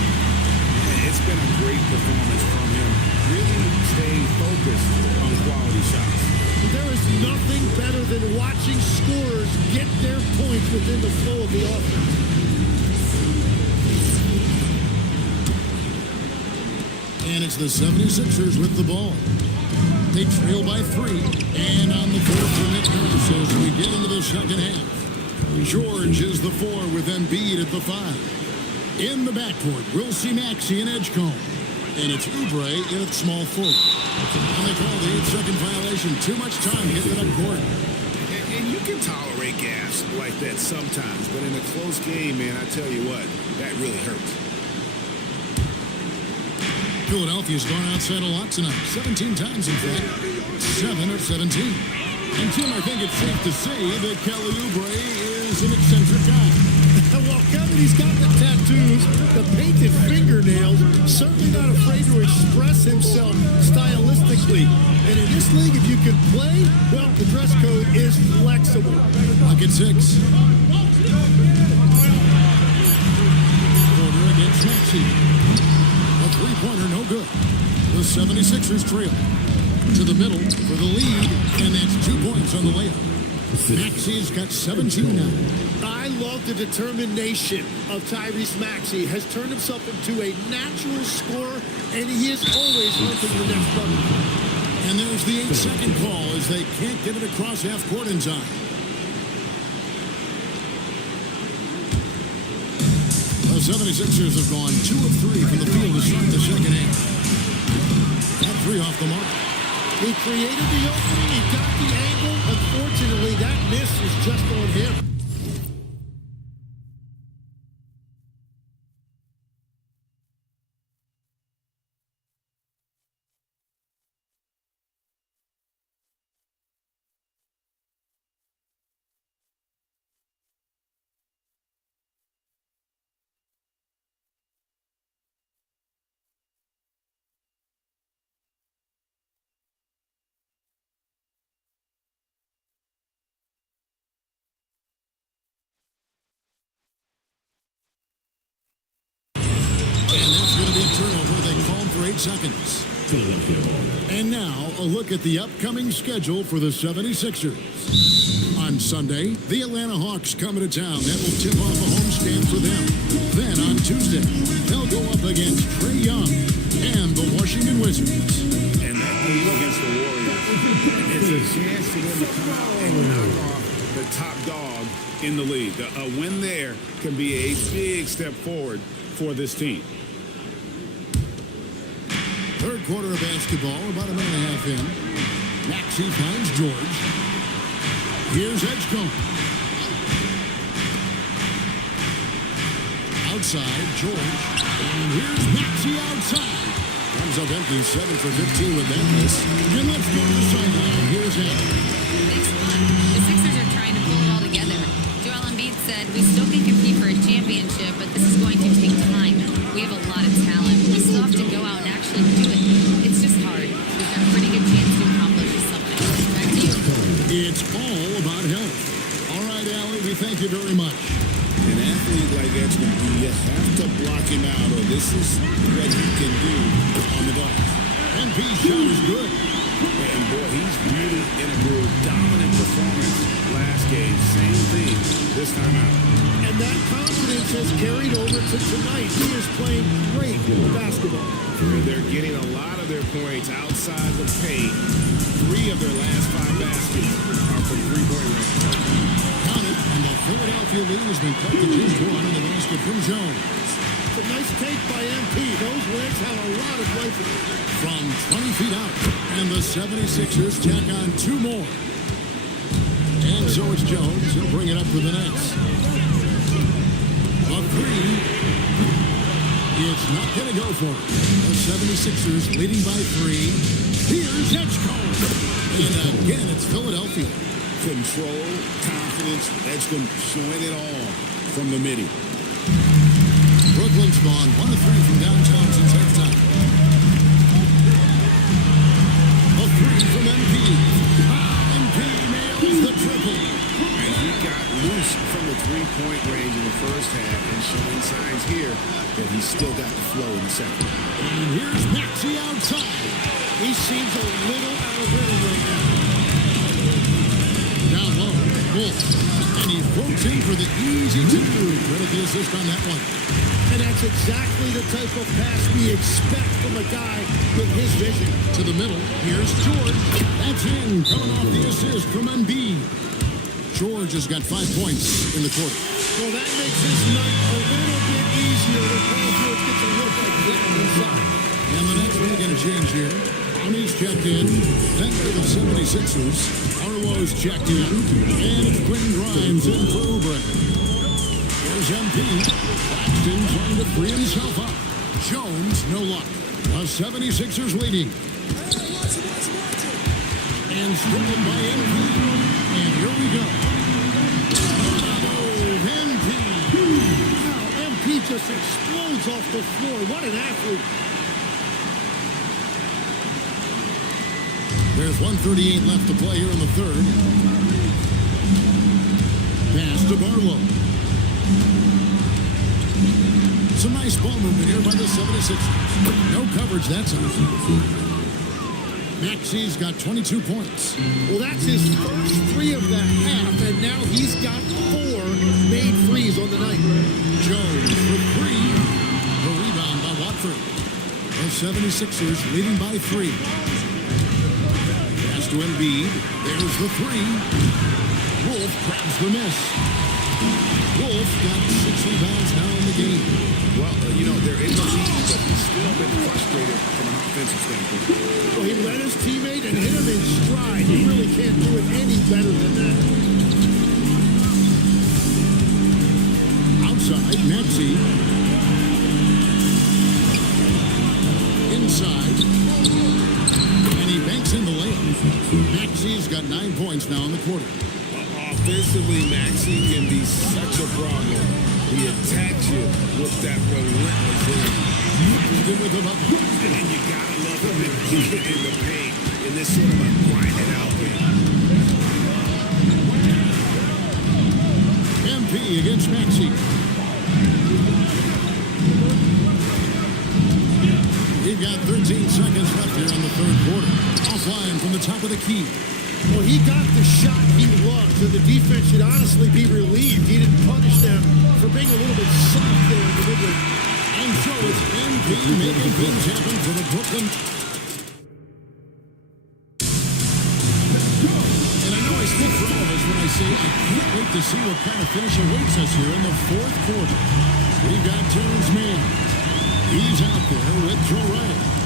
It's been a great performance from him. Really staying focused on quality shots. There is nothing better than watching scorers get their points within the flow of the offense. And it's the 76ers with the ball. They trail by 3, and on the 4th minute as we get into the second half. George is the 4 with Embiid at the 5. In the backcourt, we'll see Maxey and Edgecombe. And it's Oubre in at small forward. And they call the 8-second violation. Too much time hitting it up court. And you can tolerate gas like that sometimes, but in a close game, man, I tell you what, that really hurts. Philadelphia's gone outside a lot tonight. 17 times, in fact. 7 of 17. And Tim, I think it's safe to say that Kelly Oubre is an eccentric guy. Well, Kevin, he's got the tattoos, the painted fingernails, certainly not afraid to express himself stylistically. And in this league, if you can play, well, the dress code is flexible. Pocket 6. Porter against Maxey. A three-pointer, no good. The 76ers trail. To the middle for the lead, and that's 2 points on the layup. Maxey's got 17 now. I love the determination of Tyrese Maxey. Has turned himself into a natural scorer, and he is always hunting the next bucket. And there's the 8-second call as they can't get it across half court in time. The 76ers have gone 2 of 3 from the field to start the second half. That 3 off the mark. He created the opening, he got the angle. Unfortunately, that miss is just on him. And that's going to be a turnover. They called for 8 seconds. And now, a look at the upcoming schedule for the 76ers. On Sunday, the Atlanta Hawks come into town. That will tip off a homestand for them. Then on Tuesday, they'll go up against Trae Young and the Washington Wizards. And that game against the Warriors, it's a chance for them to come out and knock off the top dog in the league. A win there can be a big step forward for this team. Third quarter of basketball, about a minute and a half in. Maxey finds George. Here's Edgecombe. Outside, George. And here's Maxey outside. Comes up empty, 7 for 15 with that miss. And let's go to the sideline. Here's Al. Thanks a lot. The Sixers are trying to pull it all together. Joel Embiid said, "We still can compete for a championship, but this is going to take time. We have a lot of talent. We still have to go out and actually do it. It's just hard. We've got a pretty good chance to accomplish something." Back to you. It's all about health. All right, Allie, we thank you very much. An athlete like Edgecombe, you have to block him out, or this is what he can do on the glass. MP's shot is good. And boy, he's really in a groove. Dominant performance last game. Same thing this time out. And that confidence has carried over to tonight. He is playing great basketball. They're getting a lot of their points outside the paint. 3 of their last 5 baskets are from three-point range. Count it, and the Philadelphia lead has been cut to just 1 in the basket from Jones. The nice take by MP. Those legs have a lot of life in them. From 20 feet out, and the 76ers tack on 2 more. And so it's Jones. He'll bring it up for the Nets. A 3. It's not going to go for it. The 76ers leading by 3. Here's Edgecombe. And again, it's Philadelphia. Control, confidence, Edgecombe showing it all from the midi. Brooklyn's gone 1 of 3 from downtown since halftime. A 3 from MP. MP nails the triple. And he got loose from the three-point range in the first half and showing signs here that he's still got the flow in the second. And here's Maxey outside. He seems a little out of rhythm right now. Down low, Wolf. And he floats in for the easy 2. Credit the assist on that one. And that's exactly the type of pass we expect from a guy with his vision. To the middle, here's George. That's in, coming off the assist from Embiid. George has got 5 points in the quarter. Well, that makes this night a little bit easier when Paul George gets a look like that inside. And the Nets making a change here. Downey's checked in. Then for the 76ers. Arlo's checked in. And it's Quentin Grimes in for Oubre. Here's MP. Claxton trying to free himself up. Jones, no luck. The 76ers leading. And stolen by MP. And here we go. Oh, MP. Wow, MP just explodes off the floor. What an athlete. There's 1:38 left to play here in the third. Pass to Barlow. Some nice ball movement here by the 76ers. No coverage that time. Maxey's got 22 points. Well, that's his first 3 of the half, and now he's got 4 made threes on the night. Jones for 3. The rebound by Watford. The 76ers leading by 3. Pass to Embiid. There's the 3. Wolf grabs the miss. Wolf got 6 rebounds now in the game. Well, they're in the lead, but he's still been frustrated from an offensive standpoint. Well, he led his teammate and hit him in stride. He really can't do it any better than that. Outside, Maxey. Inside. And he banks in the layup. Maxey's got 9 points now in the quarter. Offensively, Maxey can be such a problem. He attacks you with that relentless Even with the bucket. and then you gotta love him and keep it in the paint in this sort of a grinded out game. MP against Maxey. We've got 13 seconds left here in the third quarter. Offline from the top of the key. Well, he got the shot he loves, and the defense should honestly be relieved. He didn't punish them for being a little bit soft there in the mid-range. And so it's MP making things happen for the Brooklyn. And I know I speak for all of us when I say I can't wait to see what kind of finish awaits us here in the fourth quarter. We've got Terrence Mann. He's out there with Joe Wright.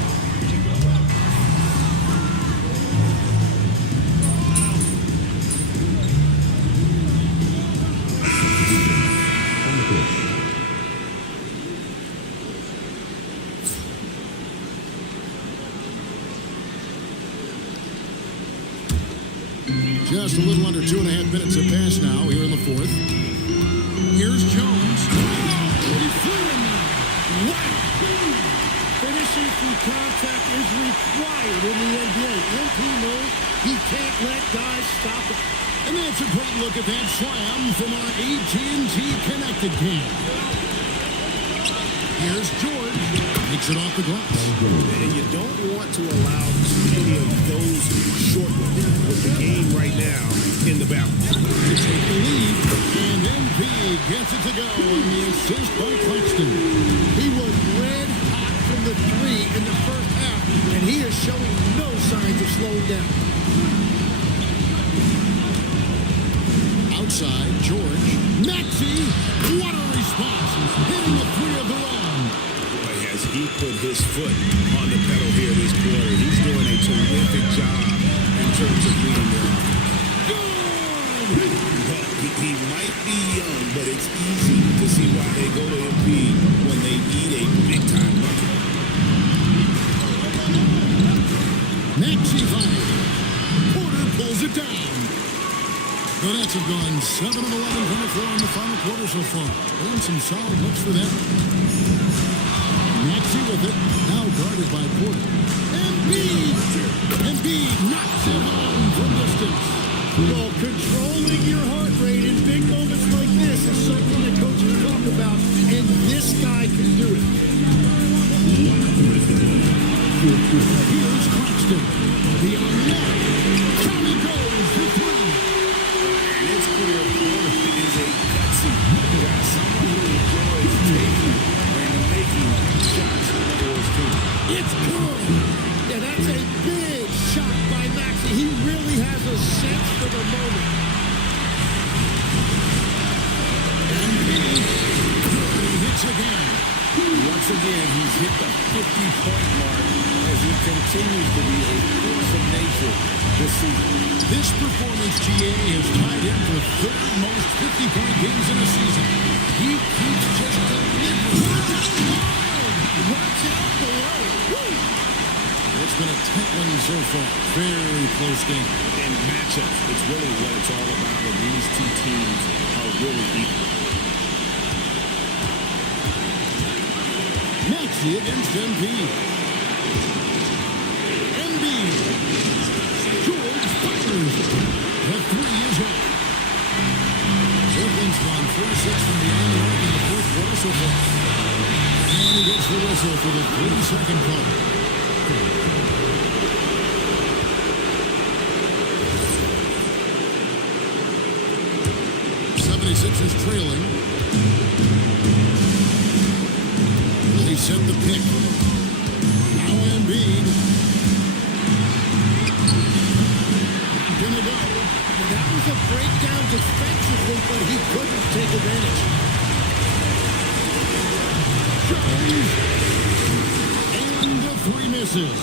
Just a little under 2.5 minutes have passed now here in the fourth. Here's Jones. Oh, he flew in there. Wow! Finishing through contact is required in the NBA. MP knows he can't let guys stop it. And that's a great look at that slam from our AT&T connected cam. Here's George. Takes it off the glass. And you don't want to allow too many of those short ones with the game right now in the balance. To take the lead, and MP gets it to go on the assist by Claxton. He was red hot from the 3 in the first half, and he is showing no signs of slowing down. Outside, George. Maxey, what a response, hitting a three of their own. Boy, has he put his foot on the pedal here this quarter. He's doing a terrific job in terms of leading their offense. Well, he might be young, but it's easy to see why they go to MP when they need a big-time bucket. Maxey fired. Porter pulls it down. The Nets have gone 7 of 11 from the floor in the final quarter so far. And some solid looks for them. Maxey with it, now guarded by Porter. Embiid knocks it home from distance. Well, controlling your heart rate in big moments like this is something that coaches talk about, and this guy can do it. Here's Claxton. Beyond net. Down he goes for three. And it's clear Porter is a gutsy guy, someone who enjoys taking and making shots for his team. It's good. Yeah, that's a big shot by Maxey. He really has a sense for the moment. Hits again. Once again, he's hit the 50-point mark as he continues to be a force of nature this season. This performance, GA, has tied him for third most 50-point games in a season. He keeps just delivering. Watch out below. It's been a tight one so far. Very close game. And matchups, it's really what it's all about, and these two teams are really equal. Maxey against Embiid. Embiid. George fires. The three is off. Brooklyn's gone 4-6 from beyond the arc in the fourth quarter so far. And he gets the whistle for the 3-second call. 76ers trailing. They set the pick. Now Embiid. Gonna go. Well, that was a breakdown defensively, but he couldn't take advantage. And the three misses.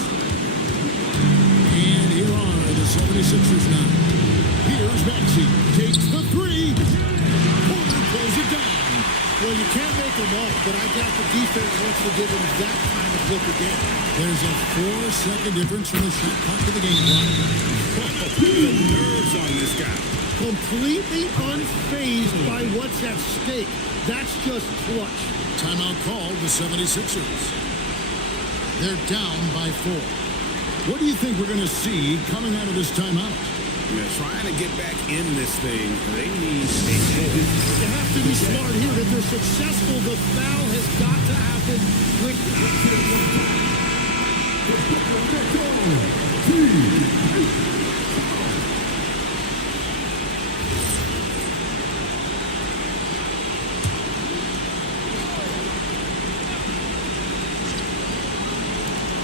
And here are the 76ers now. Here's Maxey. Takes the three. Porter pulls it down. Well, you can't make them off, but I doubt the defense wants to give him that kind of look again. There's a 4-second difference from the shot clock to the game clock. The nerves on this guy. Completely unfazed by what's at stake. That's just clutch. Timeout called the 76ers. They're down by 4. What do you think we're going to see coming out of this timeout? They're trying to get back in this thing. They need a You have to be smart here. If they're successful, the foul has got to happen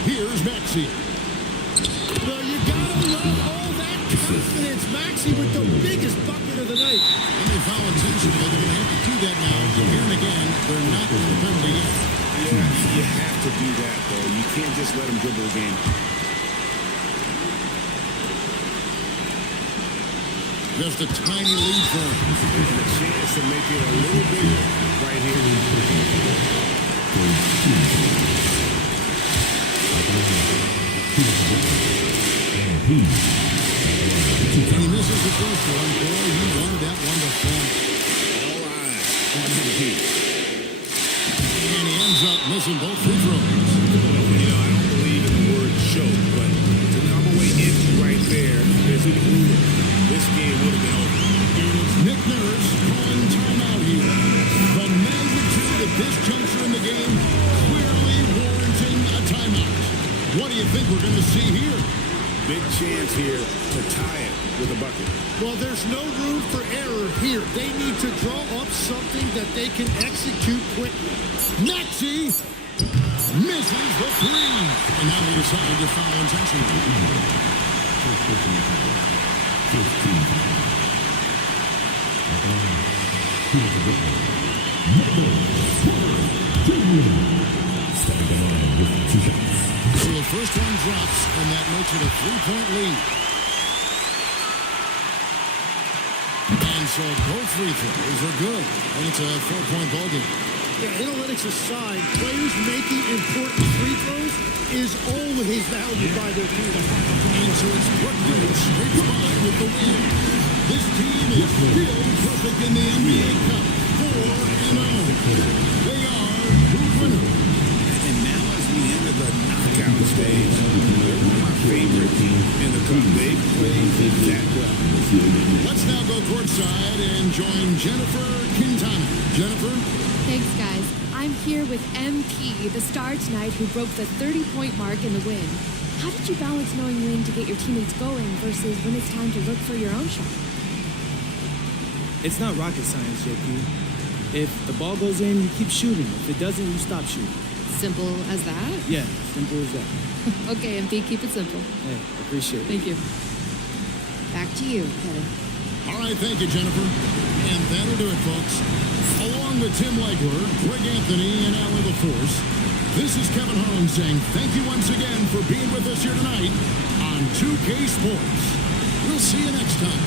Here's Maxey. Well, you got to love all that confidence. Maxey with the biggest bucket of the night. And they foul intentionally. They're going to have to do that now. Here and again, they're not in the penalty yet. Yeah, you have to do that, though. You can't just let them dribble the game. Just a tiny lead for him. There's a chance to make it a little bigger right here. And he misses the first one. Boy, he wanted that one to fall. All eyes on him. And he ends up missing both free throws. You know, I don't believe in the word choke, but to come away empty right there is brutal. This game would have been over. And it's Nick Nurse calling timeout here. The magnitude of this juncture in the game clearly warranting a timeout. What do you think we're going to see here? Big chance here to tie it with a bucket. Well, there's no room for error here. They need to draw up something that they can execute quickly. Maxey misses the three. And now they decide to foul intentionally. Stepping to line with 2 shots. So the first one drops, and that makes it a 3-point lead. And so both free throws are good, and it's a 4-point ball game. Yeah, analytics aside, players making important free throws is always valued by their team. And so it's Brooklyn who scrapes by with the win. This team is still perfect in the NBA Cup, 4-0. They are group winners. And now as we enter the knockout stage, they're one of my favorites in the cup. They play that well. Let's now go courtside and join Jennifer Quintana. Jennifer? Thanks, guys. I'm here with MP, the star tonight who broke the 30-point mark in the win. How did you balance knowing when to get your teammates going versus when it's time to look for your own shot? It's not rocket science, JP. If the ball goes in, you keep shooting. If it doesn't, you stop shooting. Simple as that? Yeah, simple as that. Okay, MP, keep it simple. Hey, appreciate it. Thank you. Back to you, Kevin. All right, thank you, Jennifer. And that'll do it, folks. Along with Tim Legler, Greg Anthony, and Alan LaForce, this is Kevin Harlan saying thank you once again for being with us here tonight on 2K Sports. We'll see you next time.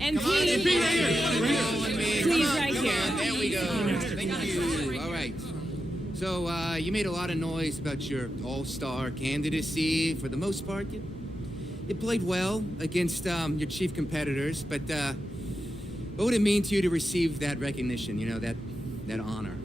MP, please, right here. There we go. Thank you. All right. So, you made a lot of noise about your all-star candidacy. For the most part, you played well against your chief competitors, but what would it mean to you to receive that recognition, that honor?